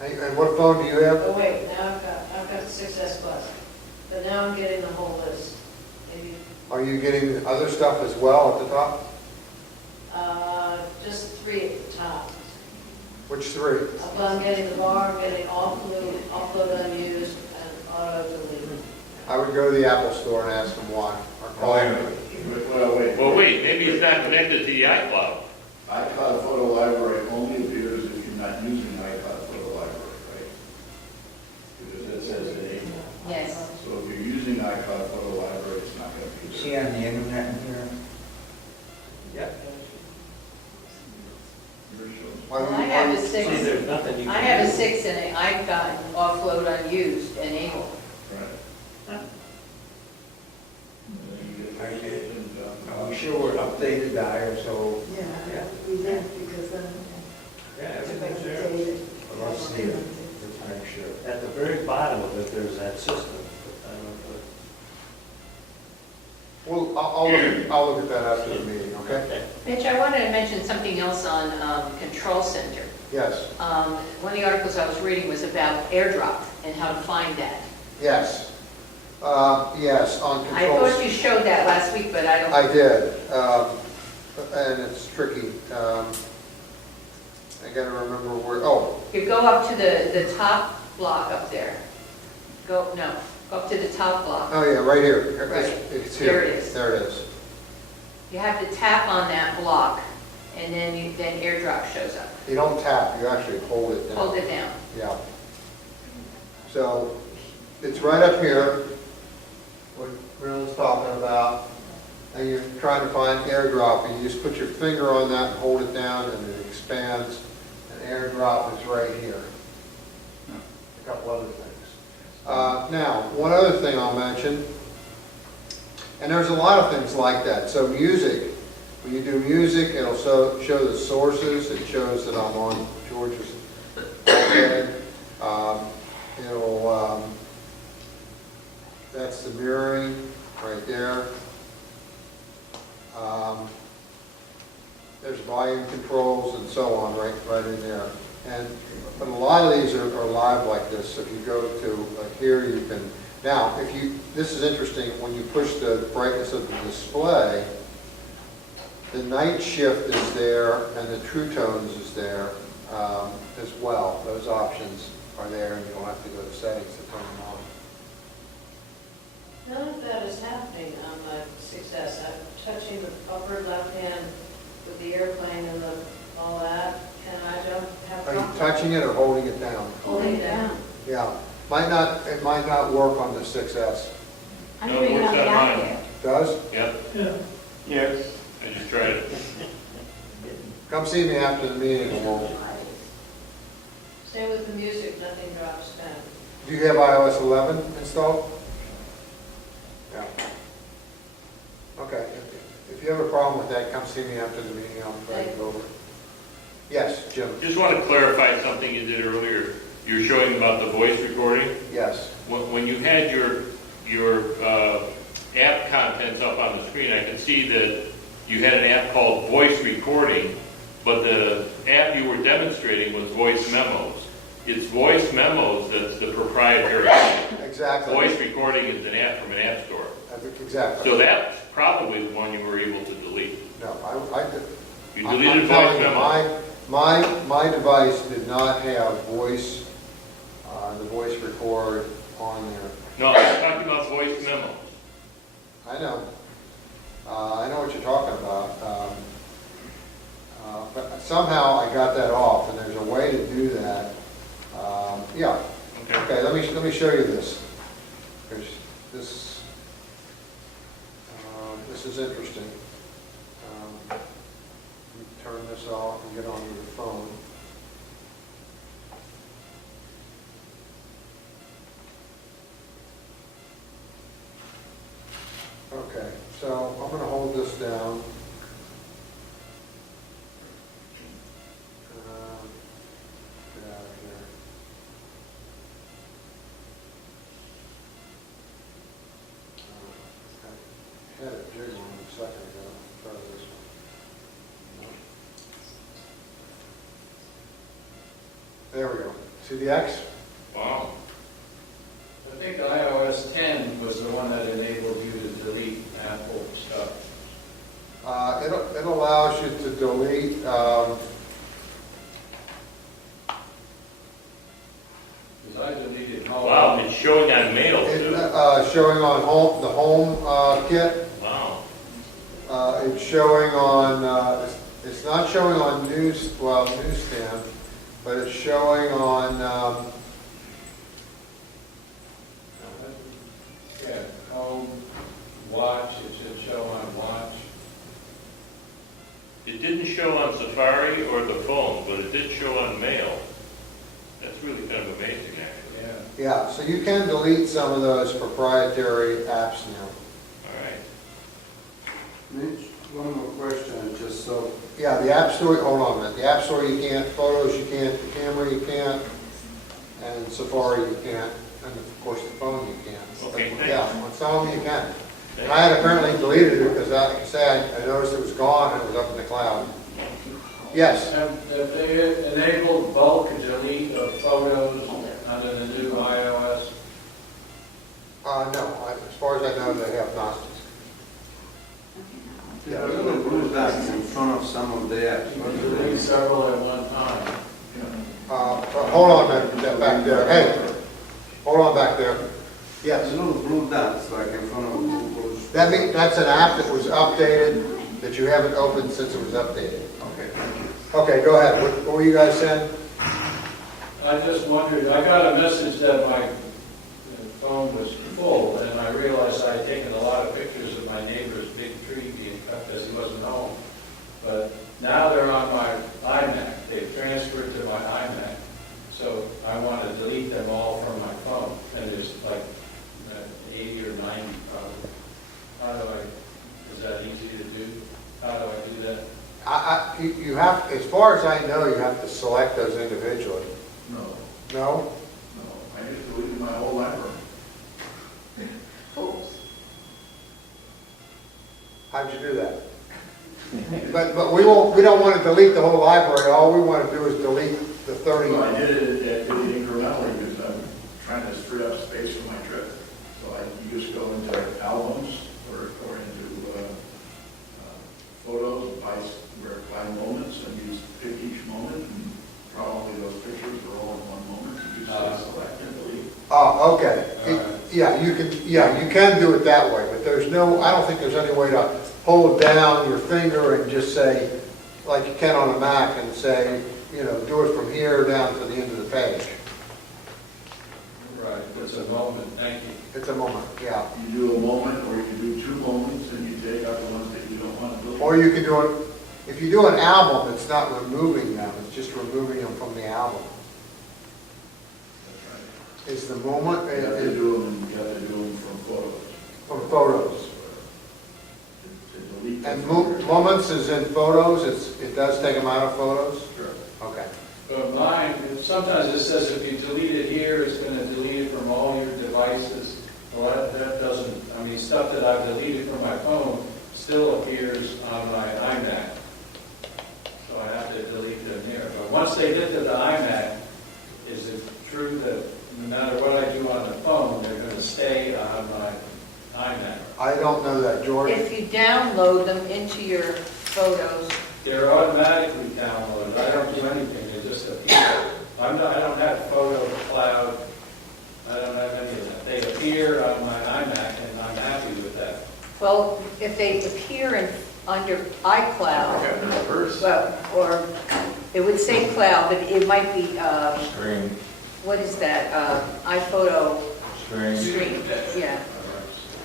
And what phone do you have? Oh, wait, now I've got the 6S Plus, but now I'm getting the whole list. Maybe, Are you getting other stuff as well at the top? just 3 at the top. Which 3? I'm getting the bar, I'm getting offload unused, and auto delete. I would go to the Apple Store and ask them why. Or call him. Well, wait, maybe it's not connected to the iCloud. iCloud photo library only appears if you're not using iCloud photo library, right? Because it says it ain't. Yes. So if you're using iCloud photo library, it's not going to be See there. on the internet in here? Yep. Well, I have a See, 6, there's nothing you can I have a do. 6 and I've got offload unused enabled. Right. Are we sure we're updated to ISO? Yeah. we did, because then. Yeah, everything's there. Well, let's see it, let's make sure. At the very bottom of it, there's that system. I don't know Well, I'll look at that after the meeting, okay? Mitch, I wanted to mention something else on Control Center. Yes, One of the articles I was reading was about AirDrop and how to find that. yes. Yes, on I controls. thought you showed that last week, but I don't. I did, and it's tricky. I gotta remember where, You go up to the top block up there. Go up to the top block. oh yeah, right here. Right. It's here. There it is. There it is. You have to tap on that block, and then AirDrop shows up. You don't tap, you actually hold it down. Hold it down. Yeah. So, it's right up here, what Ron's talking about, and you're trying to find AirDrop, and you just put your finger on that and hold it down, and it expands, and AirDrop is right here. A couple other things. Now, one other thing I'll mention, and there's a lot of things like that. So music, when you do music, it'll show the sources. It shows that I'm on George's iPad. That's the mirroring right there. There's volume controls and so on right in there. But a lot of these are live like this. So if you go to here, you can, now this is interesting, when you push the brightness of the display, the night shift is there and the true tones is there as well. Those options are there and you don't have to go to settings to turn them on. None of that is happening on the 6S. I'm touching the upper left hand with the airplane and all that, and I don't have. Are you touching it or holding it down? Holding it down. Yeah. It might not work on the 6S. I'm No, it doing it works on the on mine. iPad. Does? Yep. Yeah. Yes. I just tried it. Come see me after the meeting and we'll. Same with the music, nothing drops down. Do you have iOS 11 installed? Yeah. Okay. If you have a problem with that, come see me after the meeting. I'll try to go over it. Yes, Jim? Just want to clarify something you did earlier. You were showing about the voice recording. Yes. When you had your app contents up on the screen, I could see that you had an app called Voice Recording, but the app you were demonstrating was Voice Memos. It's Voice Memos that's the proprietary app. Exactly. Voice Recording is an app from an app store. Exactly. So that's probably the one you were able to delete. No, I did. You deleted I'm Voice telling you, Memos. my device did not have voice, the voice record on there. No, I'm talking about voice memos. I know. I know what you're talking about. But somehow I got that off, and there's a way to do that. Yeah. Okay, let me show you this. There's this. This is interesting. Let me turn this off and get onto the phone. Okay, so I'm going to hold this down. Get out of here. I had a jig on a second ago. Try this one. No. There we go. See the X? Wow. I think iOS 10 was the one that enabled you to delete Apple stuff. It allows you to delete. Because I deleted home. Wow, it's showing on mail too. Showing on home, the home kit. Wow. It's showing on. It's not showing on newsstand, but it's showing on. Yeah, home, watch, it should show on watch. It didn't show on Safari or the phone, but it did show on mail. That's really kind of amazing, actually. Yeah. Yeah, so you can delete some of those proprietary apps now. All right. Mitch, one more question, just so, Yeah, the App Store. Hold on a minute. The App Store you can't. Photos you can't. The camera you can't. And Safari you can't. And of course the phone you can't. Okay, But, thanks. yeah, on some of them you can. And I had apparently deleted it because, like I said, I noticed it was gone and it was up in the cloud. Yes. Have they enabled bulk delete of photos under the new iOS? No. As far as I know, they have not. there are little blue dots in front of some of the apps. You can delete several at one time. Hold on a minute. Back there. Hey, hold on back there. There's Yes. little blue dots like in front of Google's. That's an app that was updated that you haven't opened since it was updated. Okay, thank you. Okay, go ahead. What were you guys saying? I just wondered, I got a message that my phone was full, and I realized I had taken a lot of pictures of my neighbor's big tree being cut because he wasn't home. But now they're on my iMac. They've transferred to my iMac. So I want to delete them all from my phone. And there's like 80 or 90 probably. How do I, is that easy to do? How do I do that? You have, as far as I know, you have to select those individually. No, No? no, I just deleted my whole library. How'd you do that? But we don't want to delete the whole library. All we want to do is delete the 30. Well, I did it incrementally because I'm trying to free up space for my trip. So you just go into albums or into photos by moments, and you pick each moment, and probably those pictures are all in one moment. You just select and delete. Oh, okay. Yeah, you can do it that way, but I don't think there's any way to hold down your finger and just say, like you can on a Mac, and say, do it from here down to the end of the page. Right, it's a moment, thank you. It's a moment, yeah. You do a moment, or you can do 2 moments, and you take out the ones that you don't want to delete. Or you can do it, if you do an album, it's not removing them, it's just removing them from the album. That's right. It's the moment, You have to do them from photos. from photos. To delete And them. moments is in photos, it does take them out of photos? Sure. Okay. But mine, sometimes it says if you delete it here, it's going to delete it from all your devices. Well, that doesn't, stuff that I've deleted from my phone still appears on my iMac. So I have to delete them here. But once they get to the iMac, is it true that no matter what I do on the phone, they're going to stay on my iMac? I don't know that, George. If you download them into your photos, They're automatically downloaded. I don't do anything. They just appear. I don't have Photo Cloud appear on my iMac, and I'm happy with that. Well, if they appear under iCloud, well, or it would say cloud, but it might be, Stream, what is that, iPhoto stream. stream, yeah.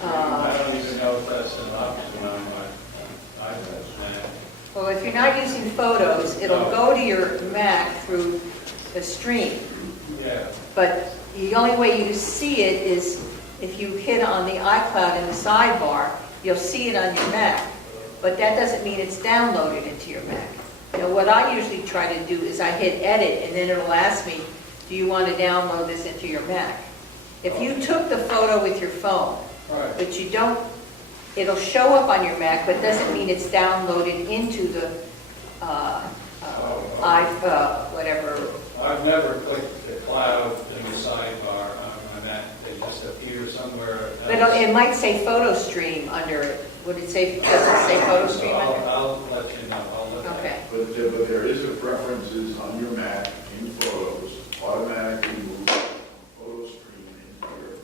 I don't even know if that's an option on my iPad. Well, if you're not using photos, it'll go to your Mac through the stream. Yeah. But the only way you see it is if you hit on the iCloud in the sidebar, you'll see it on your Mac. But that doesn't mean it's downloaded into your Mac. You know, what I usually try to do is I hit edit, and then it'll ask me, do you want to download this into your Mac? If you took the photo with your phone, Right. but you don't, it'll show up on your Mac, but doesn't mean it's downloaded into the whatever. I've never clicked the cloud in the sidebar on my Mac. They just appear somewhere But else. it might say photo stream under it. Would it say, does it say photo stream under it? I'll let you know. I'll look at it. Okay. But there is a preferences on your Mac in Photos, automatically move photo stream into your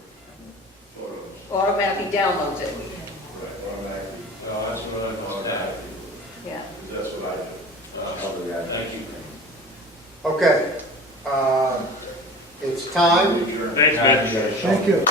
Photos. Automatically downloads it. Right, automatically, Well, that's what I'm going to have. Yeah. that's what I do. Thank you. Okay, it's time. Thanks, Mitch. Thank you.